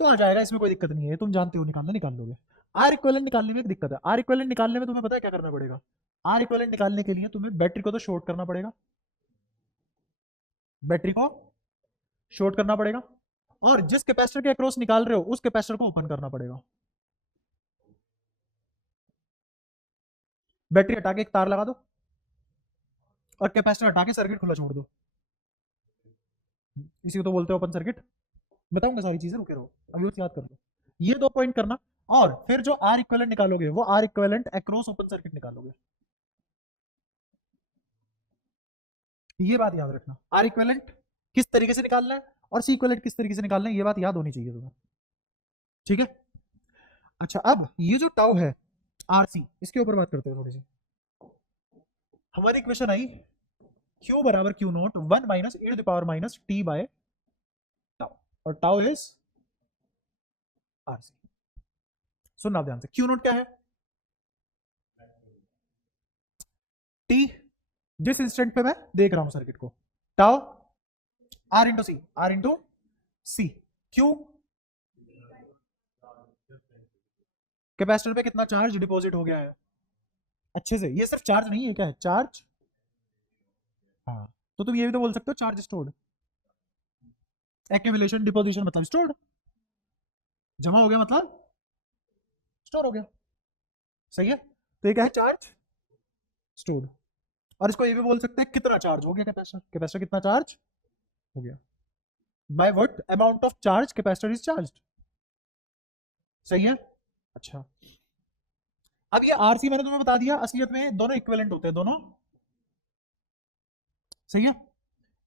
तो आ जाएगा, इसमें कोई दिक्कत नहीं है, तुम जानते हो निकालना, निकाल लोगे। आर इक्विवेलेंट निकालने में एक दिक्कत है, आर इक्विवेलेंट निकालने में तुम्हें पता है क्या करना पड़ेगा, आर इक्विवेलेंट निकालने के लिए तुम्हें बैटरी को तो शॉर्ट करना पड़ेगा, बैटरी को शॉर्ट करना पड़ेगा, और जिस कैपेसिटर के अक्रॉस निकाल रहे हो उस कैपेसिटर को ओपन करना पड़ेगा। बैटरी हटा के एक तार लगा दो और कैपेसिटर हटा के सर्किट खुला छोड़ दो, इसी को तो बोलते हैं ओपन सर्किट। बताऊंगा सारी चीजें, रुके रहो, अभी बस याद कर लो ये दो पॉइंट करना। और फिर जो आर इक्विवेलेंट निकालोगे वो R equivalent across open circuit निकालोगे, ये बात याद रखना, आर इक्विवेलेंट किस तरीके से निकालना है और सी इक्विवेलेंट किस तरीके से निकालना है, ये बात याद होनी चाहिए तुम्हें, ठीक है। अच्छा, अब ये जो टाउ है आर सी, इसके ऊपर बात करते हैं थोड़ी सी। हमारी इक्वेशन आई क्यू बराबर Q naught 1 minus E to the power minus T by tau, और टाउ इज आर सी। सुनना ध्यान से, क्यू नॉट क्या है, टी जिस इंस्टेंट पे मैं देख रहा हूं सर्किट को, tau R into C, R into C, Q capacitor पे कितना चार्ज डिपॉजिट हो गया है, अच्छे से, ये सिर्फ चार्ज नहीं है, क्या है चार्ज, हाँ, तो तुम ये भी तो बोल सकते हो चार्ज स्टोर्ड, एक्यूमुलेशन डिपोजिशन मतलब स्टोर्ड, जमा हो गया मतलब स्टोर हो गया, सही है। तो ये क्या है, चार्ज स्टोर्ड। और इसको ये भी बोल सकते हैं कितना चार्ज हो गया कैपेसिटर, कैपेसिटर कितना चार्ज हो गया, by what amount of charge capacitor is charged, सही है। अच्छा, अब ये आरसी मैंने तुम्हें बता दिया, असलियत में दोनों इक्विवेलेंट होते हैं दोनों, सही है।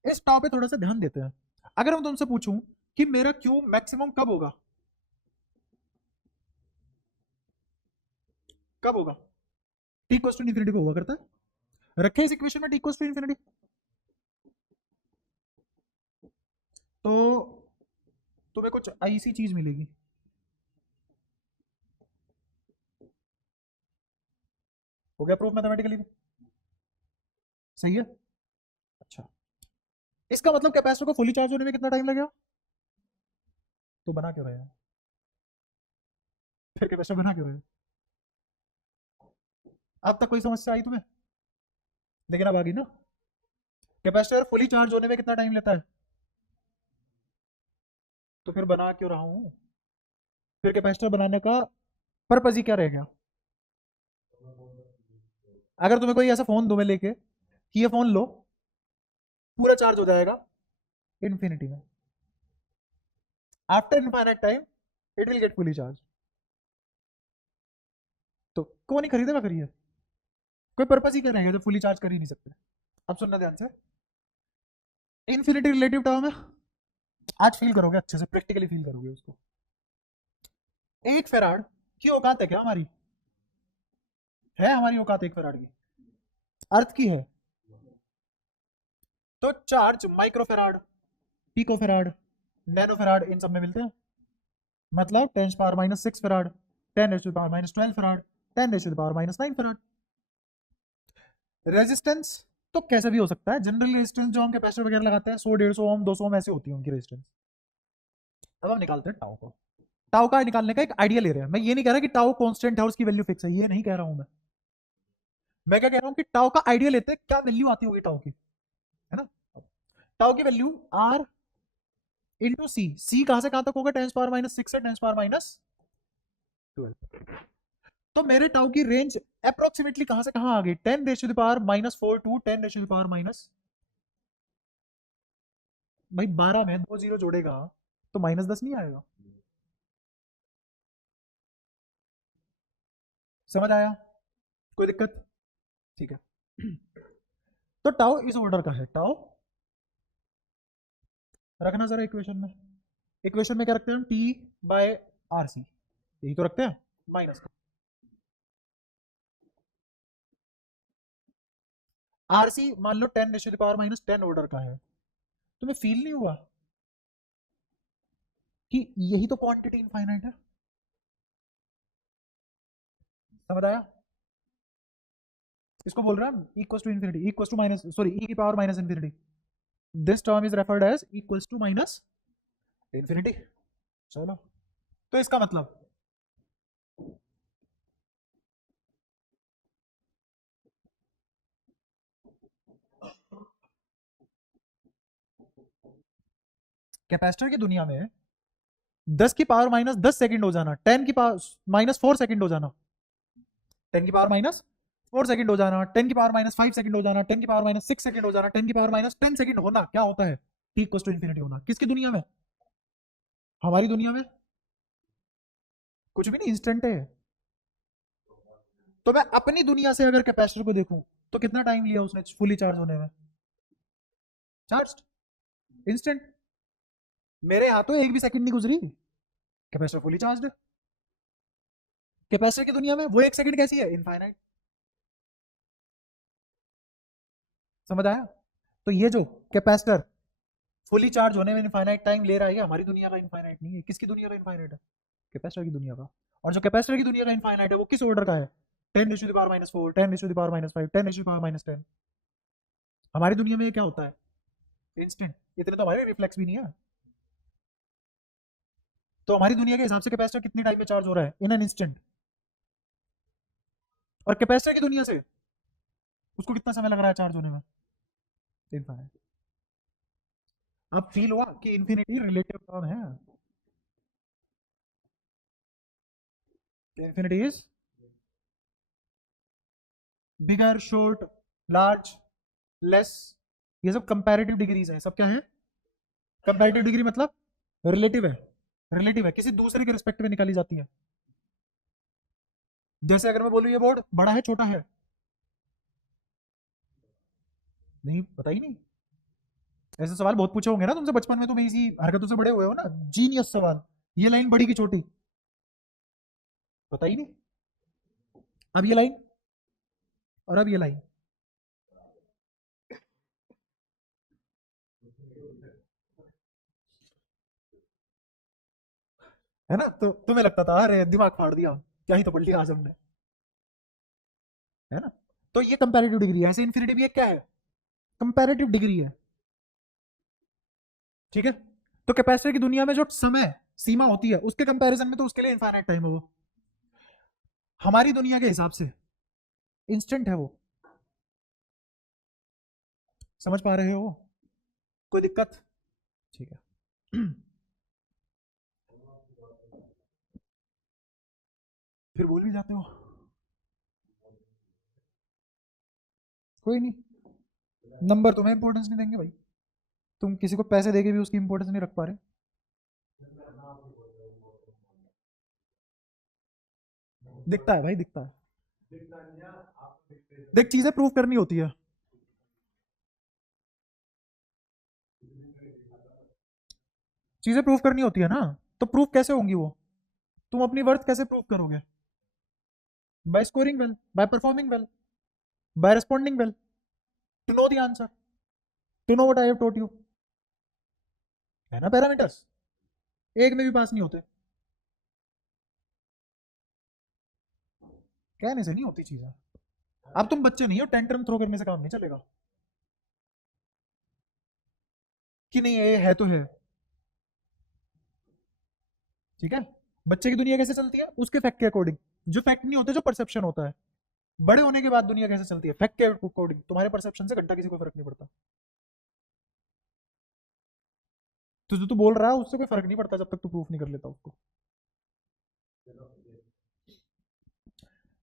इस टॉप पे थोड़ा सा ध्यान देते हैं। अगर मैं तुमसे पूछूं कि मेरा क्यू मैक्सिमम कब होगा, कब होगा, टी इक्वल्स टू इनफिनिटी पे हुआ करता है, रखे इस इक्वेशन में टी इक्वल्स टू इनफिनिटी, तो तुम्हें कुछ ऐसी चीज मिलेगी, हो गया प्रूफ मैथमेटिकली, सही है। अच्छा, इसका मतलब कैपेसिटर को फुली चार्ज होने में कितना टाइम लगेगा, तो बना क्यों रहे हैं, फिर कैपेसिटर बना क्यों रहे हैं, अब तक कोई समस्या आई तुम्हें, लेकिन अब आ गई ना, कैपेसिटर फुली चार्ज होने में कितना टाइम लेता है, तो फिर बना क्यों रहा हूं, फिर कैपेसिटर बनाने का पर्पज ही क्या रहेगा। अगर तुम्हें कोई ऐसा फोन दो मैं लेके कि ये फोन लो, पूरा चार्ज हो जाएगा इन्फिनिटी में, after infinite time it will get fully charge, तो कौन नहीं खरीदेगा फिर ये, कोई पर्पज ही क्या रहेगा जब फुली चार्ज कर ही नहीं सकते। अब सुनना ध्यान से, इन्फिनिटी रिलेटिव टर्म है, आज फील करोगे अच्छे से, प्रैक्टिकली फील करोगे उसको। 1 फैराड की औकात है क्या हमारी? है हमारी औकात 1 फैराड की? अर्थ की है। तो चार्ज माइक्रोफेराड, पिकोफेराड, नैनोफेराड इन सब में मिलते हैं। मतलब 10⁻⁻⁶ फैराड, 10⁻⁻12 फैराड, 10⁻⁻⁹ फैराड। रेजिस्टेंस तो कैसे भी हो सकता है, जनरल रेजिस्टेंस जो हम कैपेसिटर वगैरह लगाते हैं 100, 150 ओम, 200 ओम ऐसी होती है उनकी रेजिस्टेंस। अब हम निकालते हैं टाउ को। टाउ का निकालने का एक आइडिया ले रहे हैं। मैं ये नहीं कह रहा कि टाउ कांस्टेंट है और उसकी वैल्यू फिक्स है, ये नहीं कह रहा हूं मैं क्या कह रहा हूं कि टाउ का आइडिया लेते हैं, क्या वैल्यू आती होगी टाउ की, है ना। टाउ की वैल्यू आर इंटू सी, सी कहां से कहां तक होगा, 10⁻⁻⁶ से 10⁻⁻12। तो मेरे टाउ की रेंज अप्रोक्सीमेटली कहां से कहां आ गई, 10⁻⁻⁴ टू 10⁻⁻, भाई 12 में 2 जीरो जोड़ेगा तो -10 नहीं आएगा? समझ आया? कोई दिक्कत? ठीक है। तो टाउ इस ऑर्डर का है, टाउ रखना जरा इक्वेशन में। इक्वेशन में क्या रखते हैं हम, टी बाय आर सी, यही तो रखते हैं, माइनस का आर सी मान लो 10⁻⁻10 ऑर्डर का है। तुम्हें फील नहीं हुआ कि यही तो क्वांटिटी इनफाइनाइट है? समझ आया? इसको बोल रहा है equal to infinity, equal to minus, sorry E की power minus infinity. This term is referred as equal to minus infinity. चलो, तो इसका मतलब कैपेसिटर की दुनिया में 10⁻⁻10 सेकंड हो जाना, 10⁻⁻⁴ सेकंड हो जाना, 10⁻⁻⁴ सेकंड हो जाना, 10⁻⁻⁵ सेकंड हो जाना, 10⁻⁻�6 सेकंड हो जाना, 10⁻⁻10 सेकंड होना, क्या होता है, टी इक्वल टू इन्फिनिटी होना। किसकी दुनिया में? हमारी दुनिया में कुछ भी नहीं, इंस्टेंट है। तो मैं अपनी दुनिया से अगर कैपेसिटर को देखूं तो कितना टाइम लिया उसने फुली चार्ज होने में? Charge instant. मेरे यहाँ तो एक भी सेकंड नहीं गुजरी, कैपेसिटर फुली चार्ज है। कैपेसिटर की दुनिया में वो एक सेकंड कैसी है, इनफाइनाइट। समझ आया? तो ये जो कैपेसिटर फुली चार्ज होने में इनफाइनाइट टाइम ले रहा है, ये हमारी दुनिया का इनफाइनाइट नहीं है। किसकी दुनिया का इनफाइनाइट है? कैपेसिटर की दुनिया का। और जो कैपेसिटर की दुनिया का इनफाइनाइट है वो किस ऑर्डर का है, 10⁻⁻⁴, 10⁻⁻⁵, 10⁻⁻10। हमारी दुनिया में ये क्या होता है, इंस्टेंट। इतने तो हमारे रिफ्लेक्स भी नहीं है। तो हमारी दुनिया के हिसाब से कैपेसिटर कितनी टाइम में चार्ज हो रहा है, इन एन इंस्टेंट। और कैपेसिटर की दुनिया से उसको कितना समय लग रहा है चार्ज होने में, इनफाइनाइट। अब फील हुआ कि इन्फिनिटी रिलेटिव टर्म है, infinity is bigger, short, large, less, ये सब कंपैरेटिव डिग्रीज है। सब क्या है, कंपैरेटिव डिग्री मतलब रिलेटिव है, रिलेटिव है, किसी दूसरे के रिस्पेक्ट में निकाली जाती है। जैसे अगर मैं बोलूं ये बोर्ड बड़ा है छोटा है, नहीं पता ही नहीं। ऐसे सवाल बहुत पूछे होंगे ना तुमसे बचपन में, तुम इसी हरकतों से बड़े हुए हो ना, जीनियस सवाल, ये लाइन बड़ी की छोटी, पता ही नहीं। अब ये लाइन और अब ये लाइन, है ना। तो तुम्हें लगता था अरे दिमाग फाड़ दिया, क्या ही तो पढ़ लिया आज हमने, है ना। तो ये कंपैरेटिव डिग्री है, ऐसे इन्फिनिटी भी एक क्या है, कंपैरेटिव डिग्री है। ठीक है। तो कैपेसिटर की दुनिया में जो समय सीमा होती है उसके कंपैरिजन में तो उसके लिए इनफाइनाइट टाइम है वो, हमारी दुनिया के हिसाब से इंस्टेंट है वो। समझ पा रहे हो? कोई दिक्कत? ठीक है। फिर भूल भी जाते हो, कोई नहीं, नंबर तुम्हें इंपॉर्टेंस नहीं देंगे भाई, तुम किसी को पैसे देके भी उसकी इंपॉर्टेंस नहीं रख पा रहे। दिखता है भाई, दिखता है। देख, चीजें प्रूव करनी होती है। चीजें प्रूव करनी होती है ना, तो प्रूव कैसे होंगी वो? तुम अपनी वर्थ कैसे प्रूव करोगे? By scoring well, by performing well, by responding well, to know the answer, to know what I have told you. है ना पैरामीटर्स? एक में भी पास नहीं होते। कहने से नहीं होती चीजें। अब तुम बच्चे नहीं हो, टेंट्रम थ्रो करने से काम नहीं चलेगा कि नहीं ये है तो है। ठीक है, बच्चे की दुनिया कैसे चलती है? उसके फैक्ट के अकॉर्डिंग, जो फैक्ट नहीं होते, जो परसेप्शन होता है। बड़े होने के बाद दुनिया कैसे चलती है? फैक्ट के अकॉर्डिंग। तुम्हारे परसेप्शन से घंटा किसी को फर्क नहीं पड़ता। तो जो तू बोल रहा है उससे कोई फर्क नहीं पड़ता जब तक तू प्रूफ नहीं कर लेता उसको।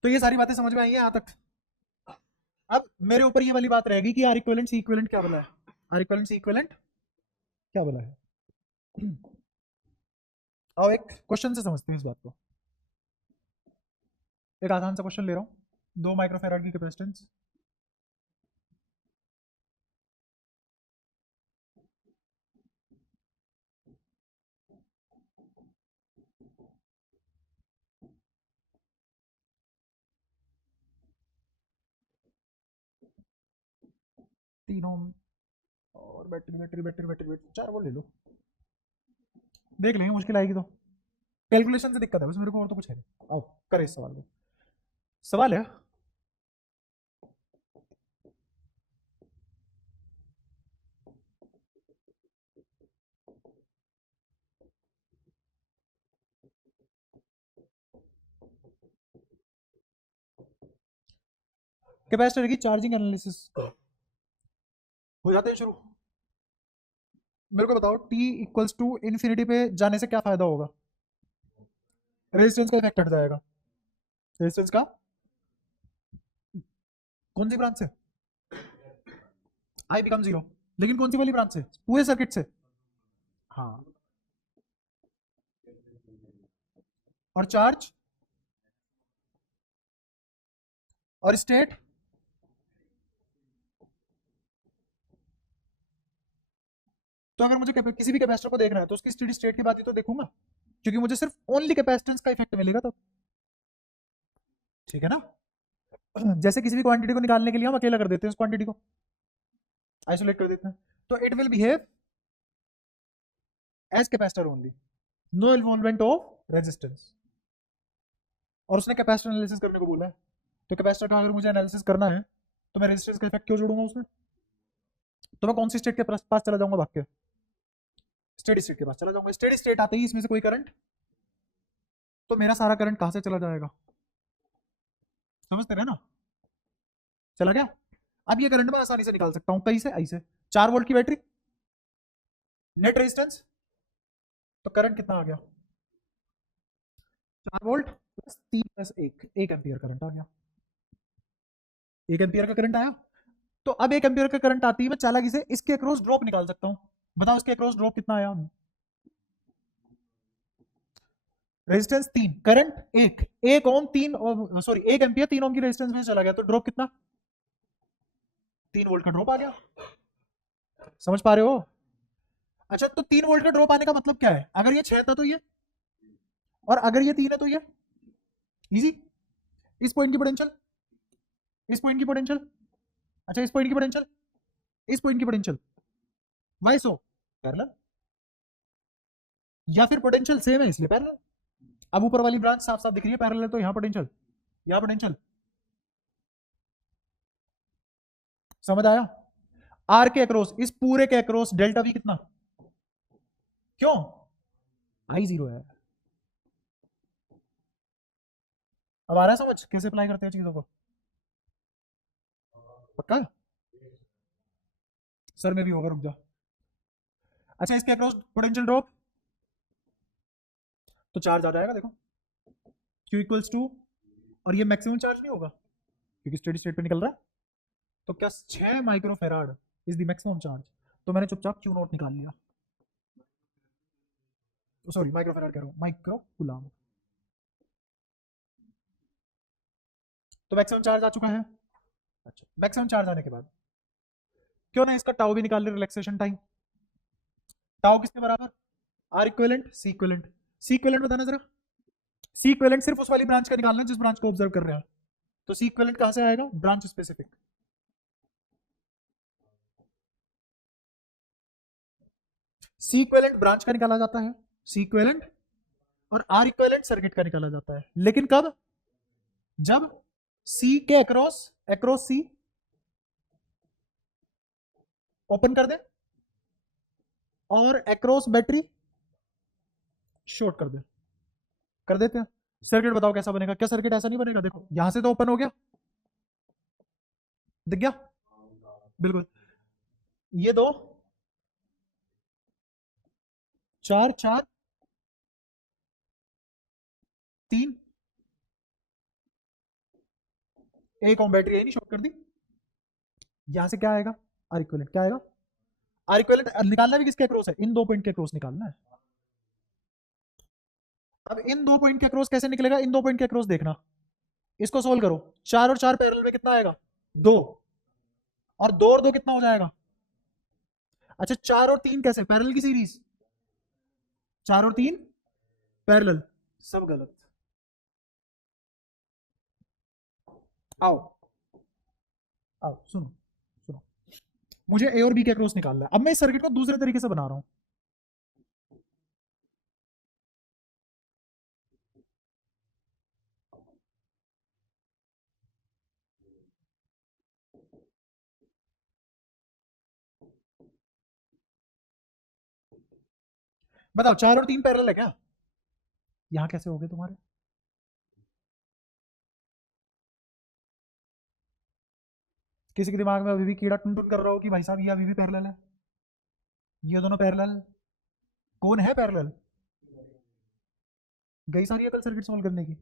तो ये सारी बातें समझ में आई हैं यहाँ तक? अब मेरे ऊपर ये वाली बात रहेगी कि आर इक्विवेलेंट सी इक्विवेलेंट क्या बोला है? आर इक्विवेलेंट सी इक्विवेलेंट क्या बोला है? और एक क्वेश्चन से समझते हैं इस बात को। एक आसान सा क्वेश्चन ले रहा हूँ। 2 माइक्रोफैराड की कैपेसिटेंस, तीन ओम और battery battery battery battery battery 4 volt ले लो। देख लेंगे, मुश्किल आएगी तो। कैलकुलेशन से दिक्कत है बस मेरे को, और तो कुछ है नहीं। आओ करें इस सवाल को। सवाल है, कैपेसिटर की चार्जिंग एनालिसिस हो जाते हैं शुरू। मेरे को बताओ, टी इक्वल्स टू इन्फिनिटी पे जाने से क्या फायदा होगा? रेजिस्टेंस का इफेक्ट हट जाएगा। रेजिस्टेंस का कौन सी ब्रांच से? I become zero. लेकिन कौन सी वाली ब्रांच से? पूरे सर्किट से। हाँ। और चार्ज और स्टेट, तो अगर मुझे किसी भी कैपेसिटर को देखना है तो उसकी स्टेडी स्टेट की बात ही तो देखूंगा, क्योंकि मुझे सिर्फ ओनली कैपेसिटेंस का इफेक्ट मिलेगा तब। ठीक है ना? जैसे किसी भी क्वांटिटी को निकालने के लिए हम अकेला कर देते हैं, उस क्वांटिटी को आइसोलेट कर देते हैं, तो it will behave as capacitor only, no involvement of resistance. और उसने कैपेसिटर एनालिसिस करने को बोला है, तो कैपेसिटर का अगर मुझे एनालिसिस करना है तो मैं रेजिस्टेंस का इफेक्ट क्यों जोड़ूंगा उसमें? तो मैं कौन सी स्टेट के पास चला जाऊंगा भाग के? स्टेडी स्टेट के पास चला जाऊंगा। स्टेडी स्टेट आते ही इसमें से कोई करंट, तो मेरा सारा करंट कहां से चला जाएगा? समझते रहे ना? चला गया। अब ये करंट मैं आसानी से निकाल सकता हूं, कहीं से? आई से। 4 वोल्ट की बैटरी, नेट रेजिस्टेंस, तो करंट कितना आ गया? 4 volt plus 3 plus 1, 1 ampere current आ गया। 1 एम्पियर का करंट आया। तो अब 1 एम्पियर का करंट आती है, मैं चालाकी से इसके अक्रॉस ड्रॉप निकाल सकता हूं। बताओ इसके अक्रॉस ड्रॉप कितना आया? रेजिस्टेंस 3, करंट 1, 1 ओम 3, सॉरी 1 एम्पियर 3 ओम की रेजिस्टेंस में चला गया, तो ड्रॉप कितना? 3 वोल्ट का ड्रॉप आ गया। समझ पा रहे हो? अच्छा, तो 3 वोल्ट का ड्रॉप आने का मतलब क्या है? अगर ये 6 था तो ये, और अगर ये 3 है तो ये। इजी। इस पॉइंट की पोटेंशियल, इस पॉइंट की पोटेंशियल, अच्छा इस पॉइंट की पोटेंशियल, इस पॉइंट की पोटेंशियल, वाई सो पैरेलल, या फिर पोटेंशियल सेम है इसलिए पैरेलल। अब ऊपर वाली ब्रांच साफ साफ दिख रही है पैरेलल, तो यहाँ पोटेंशियल, यहाँ पोटेंशियल। समझ आया? आर के अक्रॉस, इस पूरे के अक्रॉस डेल्टा वी कितना? क्यों? आई जीरो है। अब आ रहा है समझ कैसे अप्लाई करते हैं चीजों को? पक्का? सर में भी होगा, रुक जा। अच्छा, इसके अक्रॉस पोटेंशियल ड्रॉप, तो चार्ज आ जाएगा देखो, Q इक्वल्स टू, और ये मैक्सिमम चार्ज नहीं होगा क्योंकि स्टेडी स्टेट पे निकल रहा है, तो क्या 6 microfarad is the maximum charge. तो मैंने चुपचाप Q नोट निकाल लिया, सॉरी माइक्रोफेराड कह रहा हूँ, माइक्रो कूलम। तो मैक्सिमम चार्ज आ चुका है। अच्छा, मैक्सिमम चार्ज आने के बाद क्यों ना इसका टाउ भी निकाल ले, रिलैक्सेशन टाइम। टाउ किसके बराबर? R equivalent C equivalent. C equivalent बताना जरा। सी इक्विवेलेंट सिर्फ उस वाली ब्रांच का निकालना है जिस ब्रांच को ऑब्जर्व कर रहे हैं। तो सी इक्विवेलेंट कहां से आएगा? Branch specific. C equivalent branch का निकाला जाता है, सी इक्विवेलेंट, और आर इक्विवेलेंट सर्किट का निकाला जाता है। लेकिन कब? जब सी के अक्रॉस, अक्रॉस सी ओपन कर दे और अक्रॉस बैटरी शॉर्ट कर दे। कर देते हैं। सर्किट बताओ कैसा बनेगा? क्या सर्किट ऐसा नहीं बनेगा? देखो यहां से तो ओपन हो गया, दिख गया बिल्कुल। ये दो 4 4 3, एक और बैटरी नहीं शॉर्ट कर दी। यहां से क्या आएगा? R equivalent. क्या आएगा? आर इक्विवेलेंट निकालना भी किसके अक्रॉस है? इन दो पॉइंट के अक्रॉस निकालना है। अब इन दो पॉइंट के अक्रॉस कैसे निकलेगा? इन दो पॉइंट के अक्रॉस देखना, इसको सोल्व करो। 4 और 4 पैरेलल में कितना आएगा? 2, और 2 और 2 कितना हो जाएगा? अच्छा 4 और 3 कैसे? पैरेलल की सीरीज, 4 और 3 पैरेलल। सब गलत। आओ आओ सुनो सुनो, मुझे ए और बी के अक्रॉस निकालना है। अब मैं इस सर्किट को दूसरे तरीके से बना रहा हूं। बताओ 4 और 3 पैरेलल है क्या? यहां कैसे हो गए तुम्हारे? किसी के दिमाग में अभी भी कीड़ा टुन टुन कर रहा हो कि भाई साहब ये अभी भी पैरेलल है, ये दोनों पैरेलल। कौन है पैरेलल? गई सारी अकल सर्किट सॉल्व करने की।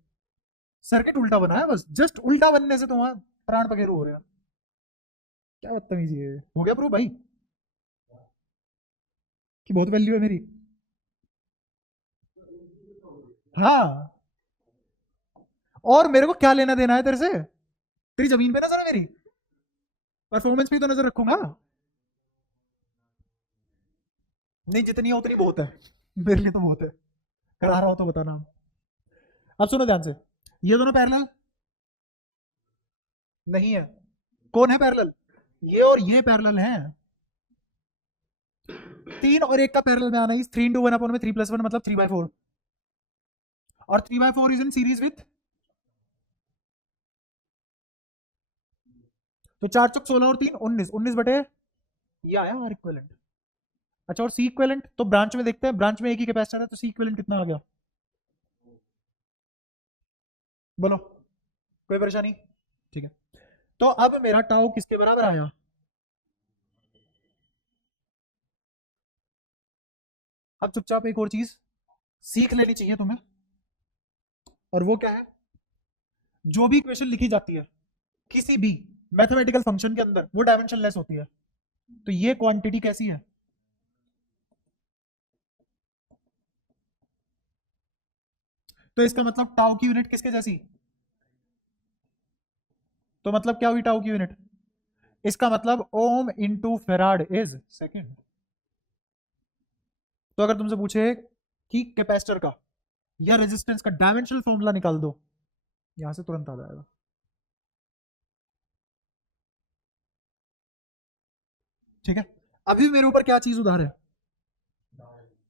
सर्किट उल्टा बना है बस, जस्ट उल्टा बनने से तुम्हारा प्राण पखेरु हो रहे हैं। क्या बदतमीजी है। हो गया प्रूफ भाई कि बहुत वैल्यू है मेरी। हाँ, और मेरे को क्या लेना देना है तेरे से? तेरी जमीन पे नजर है मेरी, परफॉर्मेंस पे तो नजर रखूंगा। नहीं, जितनी है उतनी बहुत है मेरे लिए, तो बहुत है। करा रहा हो तो बताना। अब सुनो ध्यान से, ये दोनों पैरेलल नहीं है। कौन है पैरेलल? ये और ये पैरेलल हैं। 3 और 1 का पैरेलल में आना, इज 3 into 1 अपॉन में 3+1 मतलब 3/4, और 3/4 इज इन सीरीज विथ, तो 4 चौक 16 और 3 19, 19 बटे ये आया आर इक्विवेलेंट। अच्छा, और सी इक्विवेलेंट तो ब्रांच में देखते हैं, ब्रांच में एक ही कैपेसिटर है, तो सी इक्विवेलेंट कितना आ गया? बोलो, कोई परेशानी? ठीक है, तो अब मेरा टाउ किसके बराबर आया? अब चुपचाप एक और चीज सीख लेनी चाहिए तुम्हें, और वो क्या है? जो भी इक्वेशन लिखी जाती है किसी भी मैथमेटिकल फंक्शन के अंदर, वो डायमेंशनलेस होती है। तो ये क्वांटिटी कैसी है? तो इसका मतलब टाउ की यूनिट किसके जैसी? तो मतलब क्या हुई टाउ की यूनिट? इसका मतलब ohm into farad is second. तो अगर तुमसे पूछे कि कैपेसिटर का या रेजिस्टेंस का डायमेंशनल फॉर्मूला निकाल दो, यहां से तुरंत आ जाएगा। ठीक है, अभी मेरे ऊपर क्या चीज उधार है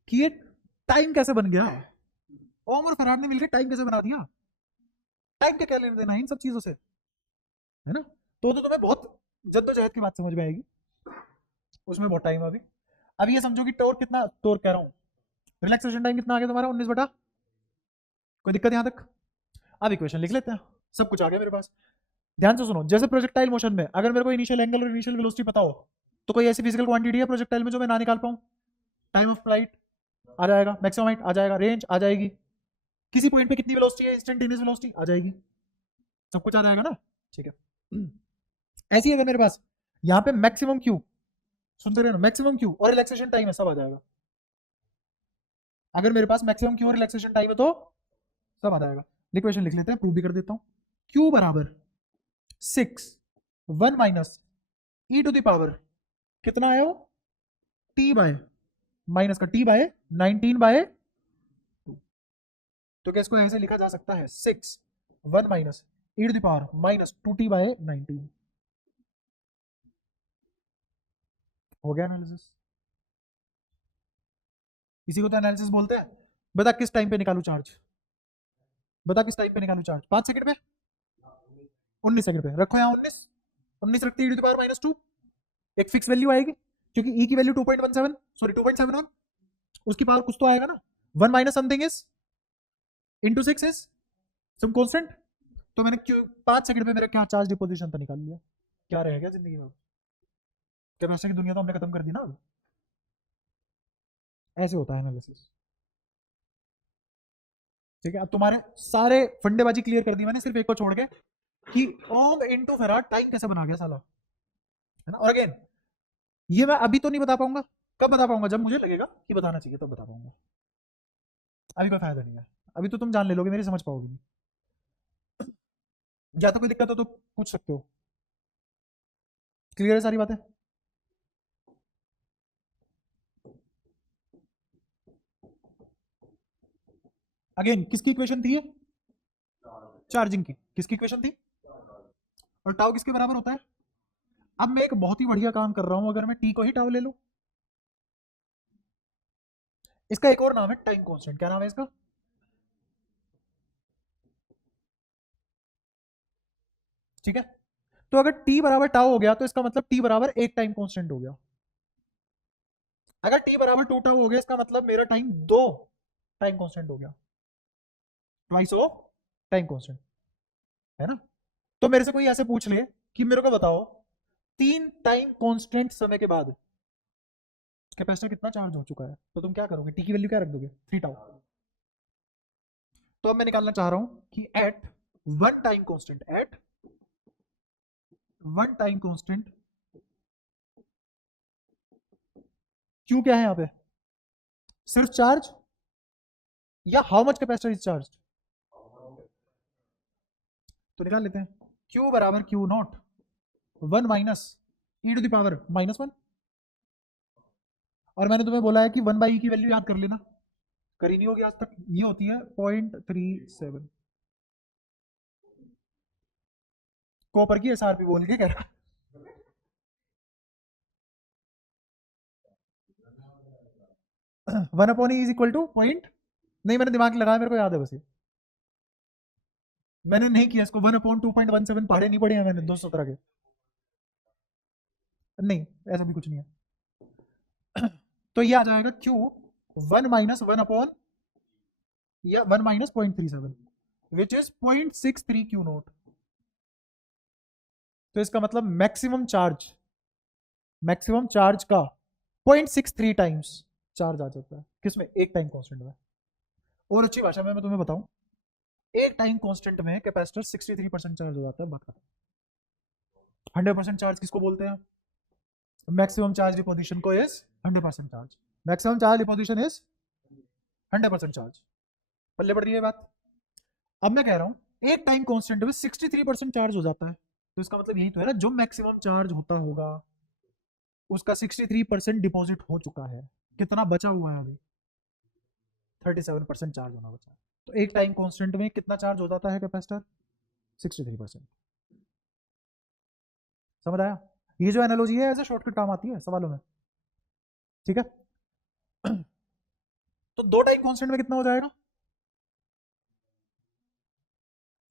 कि ये टाइम कैसे बन गया? ओम और फराड ने मिलकर टाइम कैसे बना दिया? टाइम का क्या लेना देना है इन सब चीजों से, है ना? तो तुम्हें बहुत जद्दोजहद की बात समझ में आएगी, उसमें बहुत टाइम है अभी। अब ये समझो कि टोर कितना, टोर कह रहा हूँ, रिलैक्सेशन टाइम कितना आ गया तुम्हारा? 19 बटा, कोई दिक्कत यहां तक? अब इक्वेशन लिख लेते हैं, सब कुछ आ गया मेरे पास। ध्यान से सुनो, जैसे प्रोजेक्टाइल मोशन में अगर मेरे को इनिशियल एंगल और इनिशियल वेलोसिटी पता हो, तो कोई ऐसी फिजिकल क्वांटिटी है प्रोजेक्टाइल में जो मैं ना निकाल पाऊं? टाइम ऑफ फ्लाइट आ जाएगा, मैक्सिमम हाइट आ जाएगा, रेंज आ जाएगी, किसी पॉइंट पे कितनी वेलोसिटी है, इंस्टेंटेनियस वेलोसिटी आ जाएगी, सब कुछ आ जाएगा ना? ठीक है, ऐसी अगर मेरे पास यहाँ पे मैक्सिमम क्यू, सुनते रहे ना, मैक्सिमम क्यू और रिलैक्सेशन टाइम है, सब आ जाएगा। अगर मेरे पास मैक्सिमम क्यू और रिलैक्सेशन टाइम है तो सब आ जाएगा। इक्वेशन लिख लेते हैं, प्रूव भी कर देता हूँ। क्यू बराबर 6 1 minus E to the power कितना आया वो? टी बाय माइनस का टी बाय 19/2। तो क्या इसको ऐसे लिखा जा सकता है 6 1 minus E to the power minus 2t/19। हो गया एनालिसिस। इसी को तो एनालिसिस बोलते हैं। बता किस टाइम पे निकालू चार्ज, बता किस टाइम पे निकालू चार्ज, 5 सेकंड में, 19 सेकंड पे। रखो यहाँ 19 रखते ई टू द पावर -2, एक फिक्स वैल्यू आएगी क्योंकि ई की वैल्यू 2.17 सॉरी 2.71, उसकी पावर कुछ तो आएगा ना, 1 minus something is into 6 is some constant. तो मैंने क्यों 5 सेकंड में मेरा क्या चार्ज डिपोजिशन था निकाल लिया। क्या रह गया जिंदगी में, कैपेसिटी की दुनिया तो हमने खत्म कर दी ना। ऐसे होता है एनालिसिस। ठीक है, अब तुम्हारे सारे फंडेबाजी क्लियर कर दी मैंने, सिर्फ एक को छोड़ के कि ओम इनटू फेराड टाइम कैसे बना गया साला, है ना। और अगेन ये मैं अभी तो नहीं बता पाऊंगा, कब बता पाऊंगा, जब मुझे लगेगा कि बताना चाहिए तब बता पाऊंगा। अभी कोई फायदा नहीं है, अभी तो तुम जान ले लोगे, मेरी समझ पाओगे नहीं। या तो कोई दिक्कत हो तो पूछ सकते हो। क्लियर है सारी बातें। अगेन किसकी इक्वेशन थी ये, चार्जिंग की। किसकी इक्वेशन थी, और टाउ किसके बराबर होता है। अब मैं एक बहुत ही बढ़िया काम कर रहा हूं, अगर मैं टी को ही टाउ ले लूं, इसका एक और नाम है टाइम कांस्टेंट। क्या नाम है इसका, ठीक है। तो अगर टी बराबर टाउ हो गया तो इसका मतलब टी बराबर एक टाइम कांस्टेंट हो गया। अगर टी बराबर 2 टाउ हो गया इसका मतलब मेरा टाइम 2 टाइम कांस्टेंट हो गया, ट्वाइस ऑफ टाइम कांस्टेंट, है ना। तो मेरे से कोई ऐसे पूछ ले कि मेरे को बताओ 3 टाइम कांस्टेंट समय के बाद कैपेसिटर कितना चार्ज हो चुका है, तो तुम क्या करोगे, टी की वैल्यू क्या रख दोगे, 3 टाउ। तो अब मैं निकालना चाह रहा हूं कि at one time constant, at one time constant Q क्या है यहां पे, सिर्फ चार्ज या how much capacitor is charge. तो निकाल लेते हैं, क्यू बराबर Q naught 1 minus E to the power -1। और मैंने तुम्हें बोला है कि 1/e की वैल्यू याद कर लेना, करी नहीं होगी आज तक, ये होती है 0.37। कॉपर की एसआरपी बोल के कह रहा 1/e is equal two point, नहीं मैंने दिमाग लगाया, मेरे को याद है बस ये, मैंने नहीं किया इसको 1/2.17 पढ़े नहीं पढ़े हैं मैंने 217 के, नहीं ऐसा भी कुछ नहीं है। तो ये आ जाएगा क्यू 1 माइनस 1 या 1 minus 0.37 which is 0.63 Q naught. तो इसका मतलब मैक्सिमम चार्ज का 0.63 टाइम्स चार्ज आ जाता है किसमें, एक टाइम कांस्टेंट में। और अच्छी भाषा में मैं तुम्हें बताऊं, एक टाइम कांस्टेंट में कैपेसिटर 63% चार्ज हो जाता है, बाकी 100% चार्ज किसको बोलते हैं, मैक्सिमम चार्ज डिपोजिशन को is 100% charge, maximum charge deposition is 100% charge. पल्ले पड़ रही है बात। अब मैं कह रहा हूं एक टाइम कांस्टेंट में 63% चार्ज हो जाता है, तो इसका मतलब यही तो है ना, जो मैक्सिमम चार्ज होता होगा उसका 63% डिपॉजिट हो चुका है, कितना बचा हुआ है अभी, 37% चार्ज होना बचा है। तो एक टाइम कांस्टेंट में कितना चार्ज हो जाता है कैपेसिटर, 63%। समझ आया, ये जो एनालॉजी है ऐसे शॉर्टकट काम आती है सवालों में, ठीक है। तो दो टाइम कांस्टेंट में कितना हो जाएगा,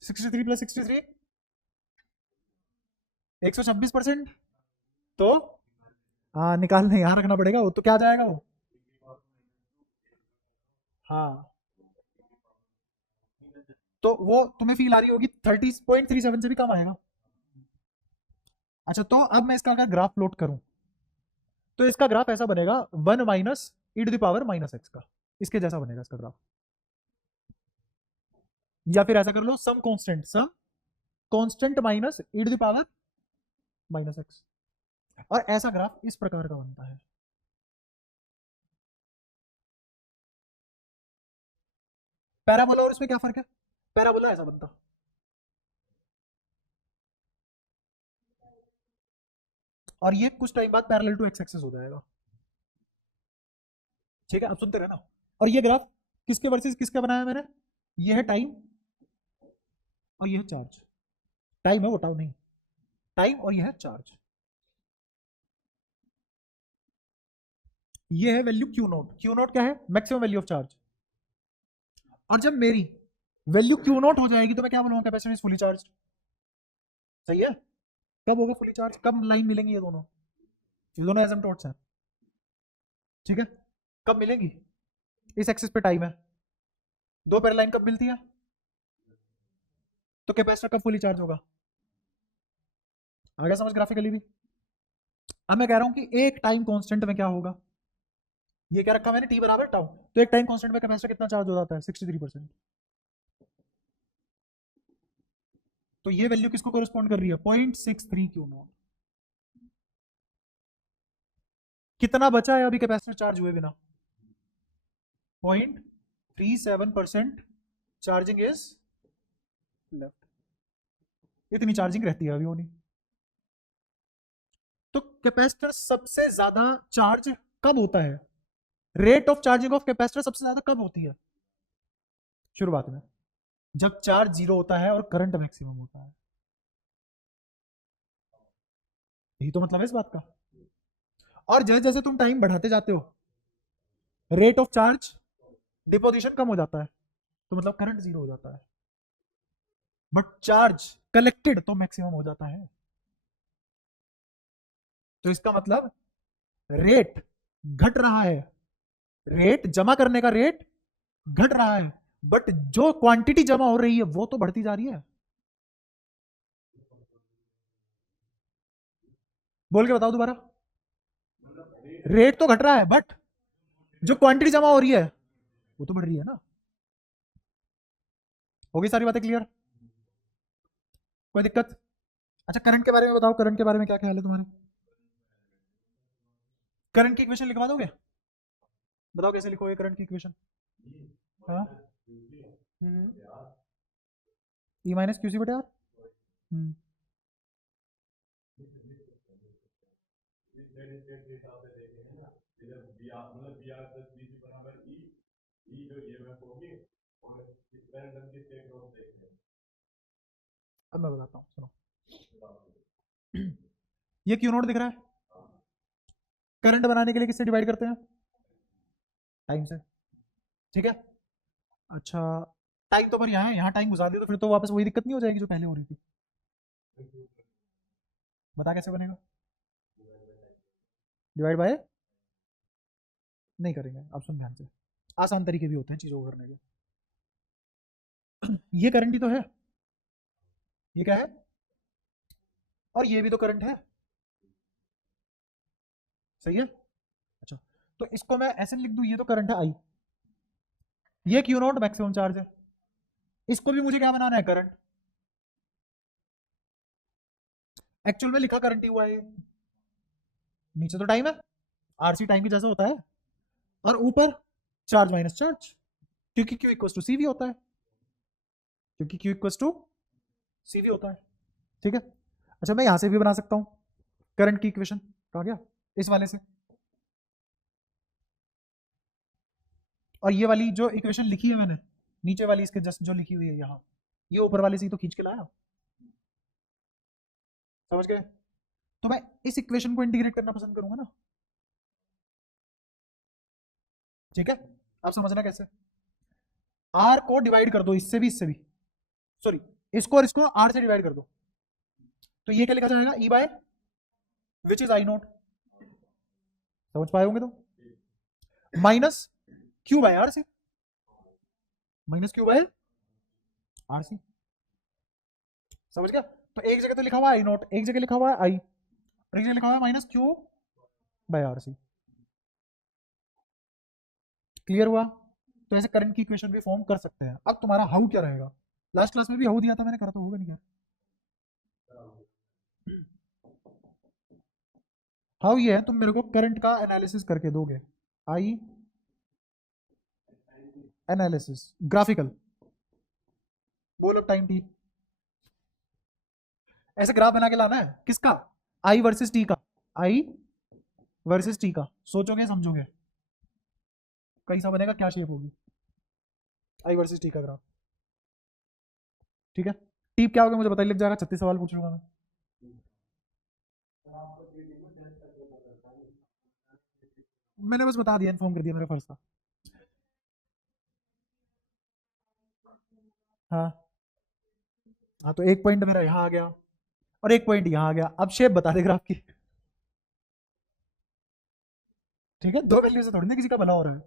63 प्लस 63 126%। तो हाँ निकालने यहाँ रखना पड़ेगा, वो तो क्या जाएगा वो, हाँ तो वो तुम्हें फील आ रही होगी 30.37 से भी कम आएगा। अच्छा तो अब मैं इसका अगर ग्राफ प्लॉट करूं तो इसका ग्राफ ऐसा बनेगा 1 minus E to the power -x का, इसके जैसा बनेगा इसका ग्राफ। या फिर ऐसा कर लो some constant minus E to the power -x, और ऐसा ग्राफ इस प्रकार का बनता है। पैराबोला और इसमें क्या फर्क है, पैराबोला ऐसा बनता, और ये कुछ टाइम बाद पैरेलल टू एक्स एक्सिस हो जाएगा। ठीक है, अब सुनते रहे ना। और ये ग्राफ किसके वर्सेस किसका बनाया मैंने, ये है टाइम और ये है चार्ज। टाइम है वो, टाइम नहीं, टाइम और ये है चार्ज। ये है value Q not. Q not क्या है, मैक्सिमम वैल्यू ऑफ चार्ज। और जब मेरी वैल्यू क्यू नॉट हो जाएगी तो मैं क्या बोलूंगा, कैपेसिटर इज फुली चार्ज। सही है। कब होगा फुली चार्ज, कब लाइन मिलेंगी ये दोनों एसिम्पटोट्स हैं। ठीक है, कब मिलेंगी, इस एक्सिस पे टाइम है, दो पैरेलल लाइन कब मिलती है, तो कैपेसिटर कब फुली चार्ज होगा। आ गया समझ ग्राफिकली भी। अब मैं कह रहा हूं कि एक टाइम कांस्टेंट में क्या होगा, ये क्या रखा मैंने, टी बराबर टाउ, तो एक टाइम कांस्टेंट में कैपेसिटर कितना चार्ज हो जाता है, 63%। तो ये वैल्यू किसको कोरिस्पॉन्ड कर रही है, 0.63 क्यू नॉट। कितना बचा है अभी कैपेसिटर चार्ज हुए बिना, 0.37% चार्जिंग इज लेफ्ट। इतनी चार्जिंग रहती है अभी होनी। तो कैपेसिटर सबसे ज्यादा चार्ज कब होता है, rate of charging of capacitor सबसे ज्यादा कब होती है, शुरुआत में, जब चार्ज जीरो होता है और करंट मैक्सिमम होता है। यही तो मतलब है इस बात का। और जैसे जैसे तुम टाइम बढ़ाते जाते हो, रेट ऑफ चार्ज डिपोजिशन कम हो जाता है, तो मतलब करंट जीरो हो जाता है, बट चार्ज कलेक्टेड तो मैक्सिमम हो जाता है। तो इसका मतलब रेट घट रहा है, रेट जमा करने का रेट घट रहा है, बट जो क्वांटिटी जमा हो रही है वो तो बढ़ती जा रही है। बोल के बताओ दोबारा, रेट तो घट रहा है बट जो क्वांटिटी जमा हो रही है वो तो बढ़ रही है ना। होगी सारी बातें क्लियर, कोई दिक्कत। अच्छा करंट के बारे में बताओ, करंट के बारे में क्या ख्याल है तुम्हारा, करंट की इक्वेशन लिखवा दोगे, बताओ कैसे लिखोगे करंट की इक्वेशन। हाँ, ई माइनस क्यू सी बटे आर। अब मैं बताता हूँ सुनो, ये क्यू नोट दिख रहा है, करंट बनाने के लिए किससे डिवाइड करते हैं, टाइम से। ठीक है, अच्छा टाइम तो पर यहाँ है, यहाँ टाइम घुसा दिया तो फिर तो वापस वही दिक्कत नहीं हो जाएगी जो पहले हो रही थी। बता कैसे बनेगा, डिवाइड बाय, नहीं करेंगे, अब सुन ध्यान से, आसान तरीके भी होते हैं चीज़ों को करने के। ये करंट ही तो है, ये क्या है, और ये भी तो करंट है, सही है। अच्छा, तो इसको मैं ऐसे लिख दूं, ये तो करंट है आई, ये क्यू नॉट मैक्सिमम चार्ज है, इसको भी मुझे क्या बनाना है, करंट। एक्चुअल में लिखा करंट ही हुआ है, नीचे तो टाइम है, आरसी टाइम की जैसा होता है, और ऊपर चार्ज माइनस चार्ज, क्योंकि क्यू इक्वल टू सी भी होता है, क्योंकि क्यू इक्वल टू सी भी होता है। ठीक है, अच्छा मैं यहां से भी बना सकता हूं करंट की इक्वेशन, कहा गया इस वाले से, और ये वाली जो इक्वेशन लिखी है मैंने नीचे वाली इसके जस्ट जो लिखी हुई है यहाँ, ये ऊपर वाले से ही तो खींच के लाया, समझ गए। तो मैं इस इक्वेशन को इंटीग्रेट करना पसंद करूंगा ना, ठीक है। आप समझना कैसे, आर को डिवाइड कर दो इससे भी, इससे भी, सॉरी इसको और इसको आर से डिवाइड कर दो, तो ये क्या लिखा जाएगा, e by which is I naught, समझ पाए होंगे तो, minus Q by R C, minus Q by R C, समझ गया। तो एक जगह तो लिखा हुआ आई नोट, एक जगह लिखा हुआ है आई, और एक जगह लिखा हुआ है minus Q by R C, clear हुआ। तो ऐसे करंट की इक्वेशन भी फॉर्म कर सकते हैं। अब तुम्हारा हाउ क्या रहेगा, लास्ट क्लास में भी हाउ दिया था मैंने, करा तो होगा नहीं क्या, हाउ ये है तुम मेरे को करंट का एनालिसिस करके दोगे, आई एनालिसिस ग्राफिकल, बोलो टाइम टी, ऐसे ग्राफ बना के लाना है किसका, आई वर्सेस टी का, आई वर्सेस टी का, सोचोगे समझोगे। कैसा बनेगा, क्या शेप होगी, आई वर्सेस टी का ग्राफ। ठीक है, टी क्या होगा मुझे पता ही लग जाएगा, 36 सवाल पूछ लूंगा मैं। मैंने बस बता दिया, इन्फॉर्म कर दिया, मेरा फर्ज था। हाँ हाँ, तो एक पॉइंट मेरा यहाँ आ गया और एक पॉइंट यहाँ आ गया। अब शेप बता दे ग्राफ की। ठीक है, दो वैल्यू से थोड़ी ना किसी का भला हो रहा है।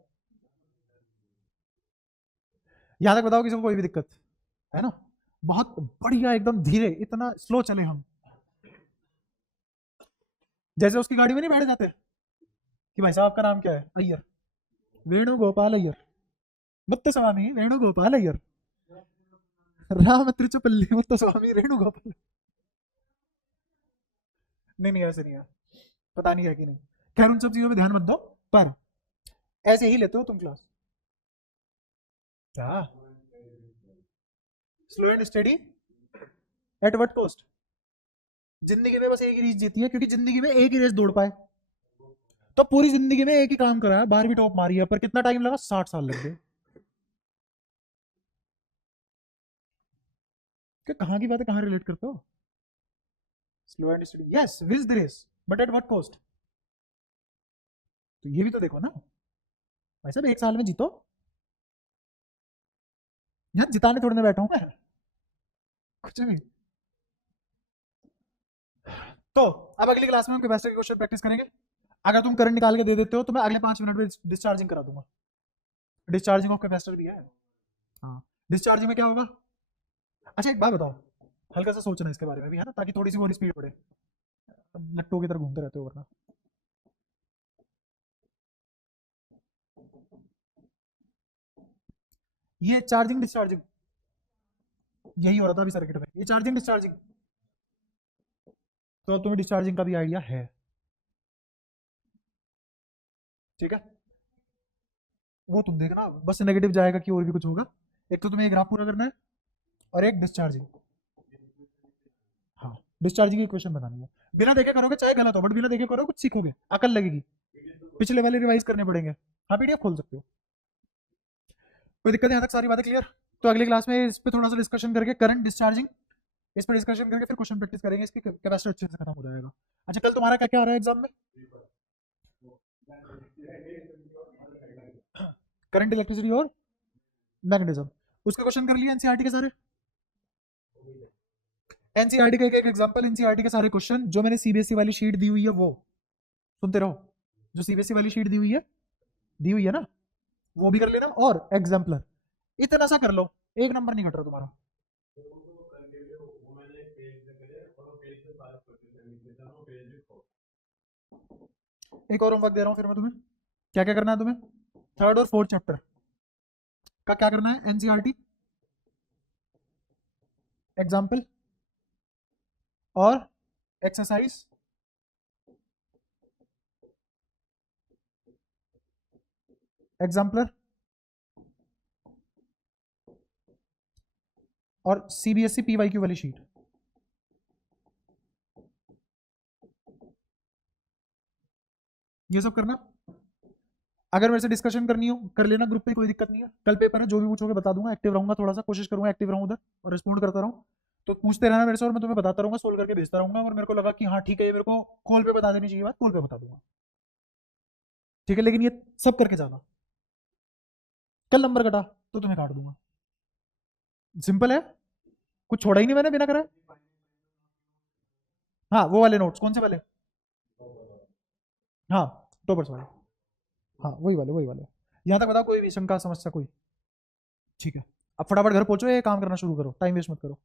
यहाँ तक बताओ किसी को कोई भी दिक्कत है ना? बहुत बढ़िया, एकदम धीरे, इतना स्लो चले हम, जैसे उसकी गाड़ी में नहीं बैठ जाते कि भाई साहब आपका नाम क्या है, अय्यर, वेणुगोपाल अय्यर, मुत्तस्वामी वेणुगोपाल अय्यर, राम त्रिचुपल्ली मुत्तस्वामी वेणुगोपाल। नहीं नहीं, ऐसे नहीं है, पता नहीं है कि नहीं। खैर उन सब चीजों पे ध्यान मत दो, पर ऐसे ही लेते हो तुम क्लास। क्या? Slow and study eight what cost? जिंदगी में बस एक ही रेस जीती है, क्योंकि जिंदगी में एक ही रेस दौड़ पाए। तो पूरी जिंदगी में एक ही काम करा है, 12वीं टॉप मारी है, पर कितना टाइम लगा? 60 साल लग गए। कि कहाँ की बात है, कहाँ रिलेट करते हो? Slow and steady, yes, wins the race, but at what cost? तो ये भी तो देखो ना भाई साहब, एक साल में जीतो, यहाँ जिताने थोड़ने बैठा हूं मैं, कुछ भी। तो अब अगली क्लास में हम कैपेसिटर के क्वेश्चन प्रैक्टिस करेंगे। अगर तुम करंट निकाल के दे देते हो तो मैं अगले 5 मिनट में डिस्चार्जिंग करा दूंगा। डिस्चार्जिंग ऑफ कैपेसिटर भी है। हाँ, डिस्चार्जिंग में क्या होगा? अच्छा एक बात बताओ, हल्का सा सोचना इसके बारे में भी है ना, ताकि थोड़ी सी और स्पीड बढ़े। लट्टू की तरह घूमते रहते हो वरना। ये चार्जिंग डिस्चार्जिंग यही हो रहा था अभी सर्किट में, ये चार्जिंग डिस्चार्जिंग। तो अब तुम्हें डिस्चार्जिंग का भी आइडिया है। ठीक है, वो तुम देखना, बस नेगेटिव जाएगा कि और भी कुछ होगा। एक तो तुम्हें एक ग्राफ पूरा करना है और एक डिस्चार्जिंग। हाँ, डिस्चार्जिंग की क्वेश्चन बनानी है। बिना देखे करोगे चाहे गलत हो, बट बिना देखे करोगे कुछ सीखोगे, अकल लगेगी। पिछले वाले रिवाइज करने पड़ेंगे। हाँ, पीडीएफ खोल सकते हो, कोई दिक्कत नहीं। यहाँ तक सारी बातें क्लियर? तो अगली क्लास में इस पे थोड़ा सा डिस्कशन करके करंट डिस्चार्जिंग, इस पर डिस्कशन करके फिर क्वेश्चन प्रैक्टिस करेंगे, इसकी कैपेसिटी अच्छे से खत्म हो जाएगा। अच्छा, कल तुम्हारा क्या क्या आ रहा है एग्जाम में? करंट, इलेक्ट्रिसिटी और मैग्नेटिज्म, उसके क्वेश्चन कर लिए एनसीईआरटी के सारे। एनसीईआरटी का एक एक एग्जांपल, एनसीईआरटी के सारे क्वेश्चन जो मैंने सीबीएसई वाली शीट दी हुई है वो सुनते रहो। जो सीबीएसई वाली शीट दी हुई है ना, वो भी कर लेना, और एग्जाम्पलर इतना सा कर लो, एक नंबर नहीं कट रहा तुम्हारा। एक और होमवर्क दे रहा हूँ फिर मैं तुम्हें, क्या क्या करना है तुम्हें, थर्ड और फोर्थ चैप्टर का क्या करना है, एनसीईआरटी, एग्जाम्पल और एक्सरसाइज, एग्जाम्पलर और सीबीएसई पीवाईक्यू वाली शीट। ये सब करना। अगर मेरे से डिस्कशन करनी हो कर लेना ग्रुप पे, कोई दिक्कत नहीं है। कल पेपर है, जो भी पूछोगे बता दूंगा, एक्टिव रहूंगा, थोड़ा सा कोशिश करूंगा एक्टिव रहूं उधर और रिस्पॉन्ड करता रहूं। तो पूछते रहना मेरे से और मैं तुम्हें बताता रहूंगा, सोल्व करके भेजता रहूंगा, और मेरे को लगा कि हाँ ठीक है, ये मेरे को कॉल पे बता देनी चाहिए बात, कॉल पे बता दूंगा। ठीक है, लेकिन ये सब करके जाना। कल नंबर कटा तो तुम्हें काट दूंगा, सिंपल है, कुछ छोड़ा ही नहीं मैंने बिना कराए। हाँ, वो वाले नोट्स कौन से वाले? हाँ, टॉपर्स वाले, हाँ वही वाले। यहाँ तक बताओ, कोई भी शंका समस्या कोई? ठीक है, अब फटाफट घर पहुंचो, ये काम करना शुरू करो, टाइम वेस्ट मत करो।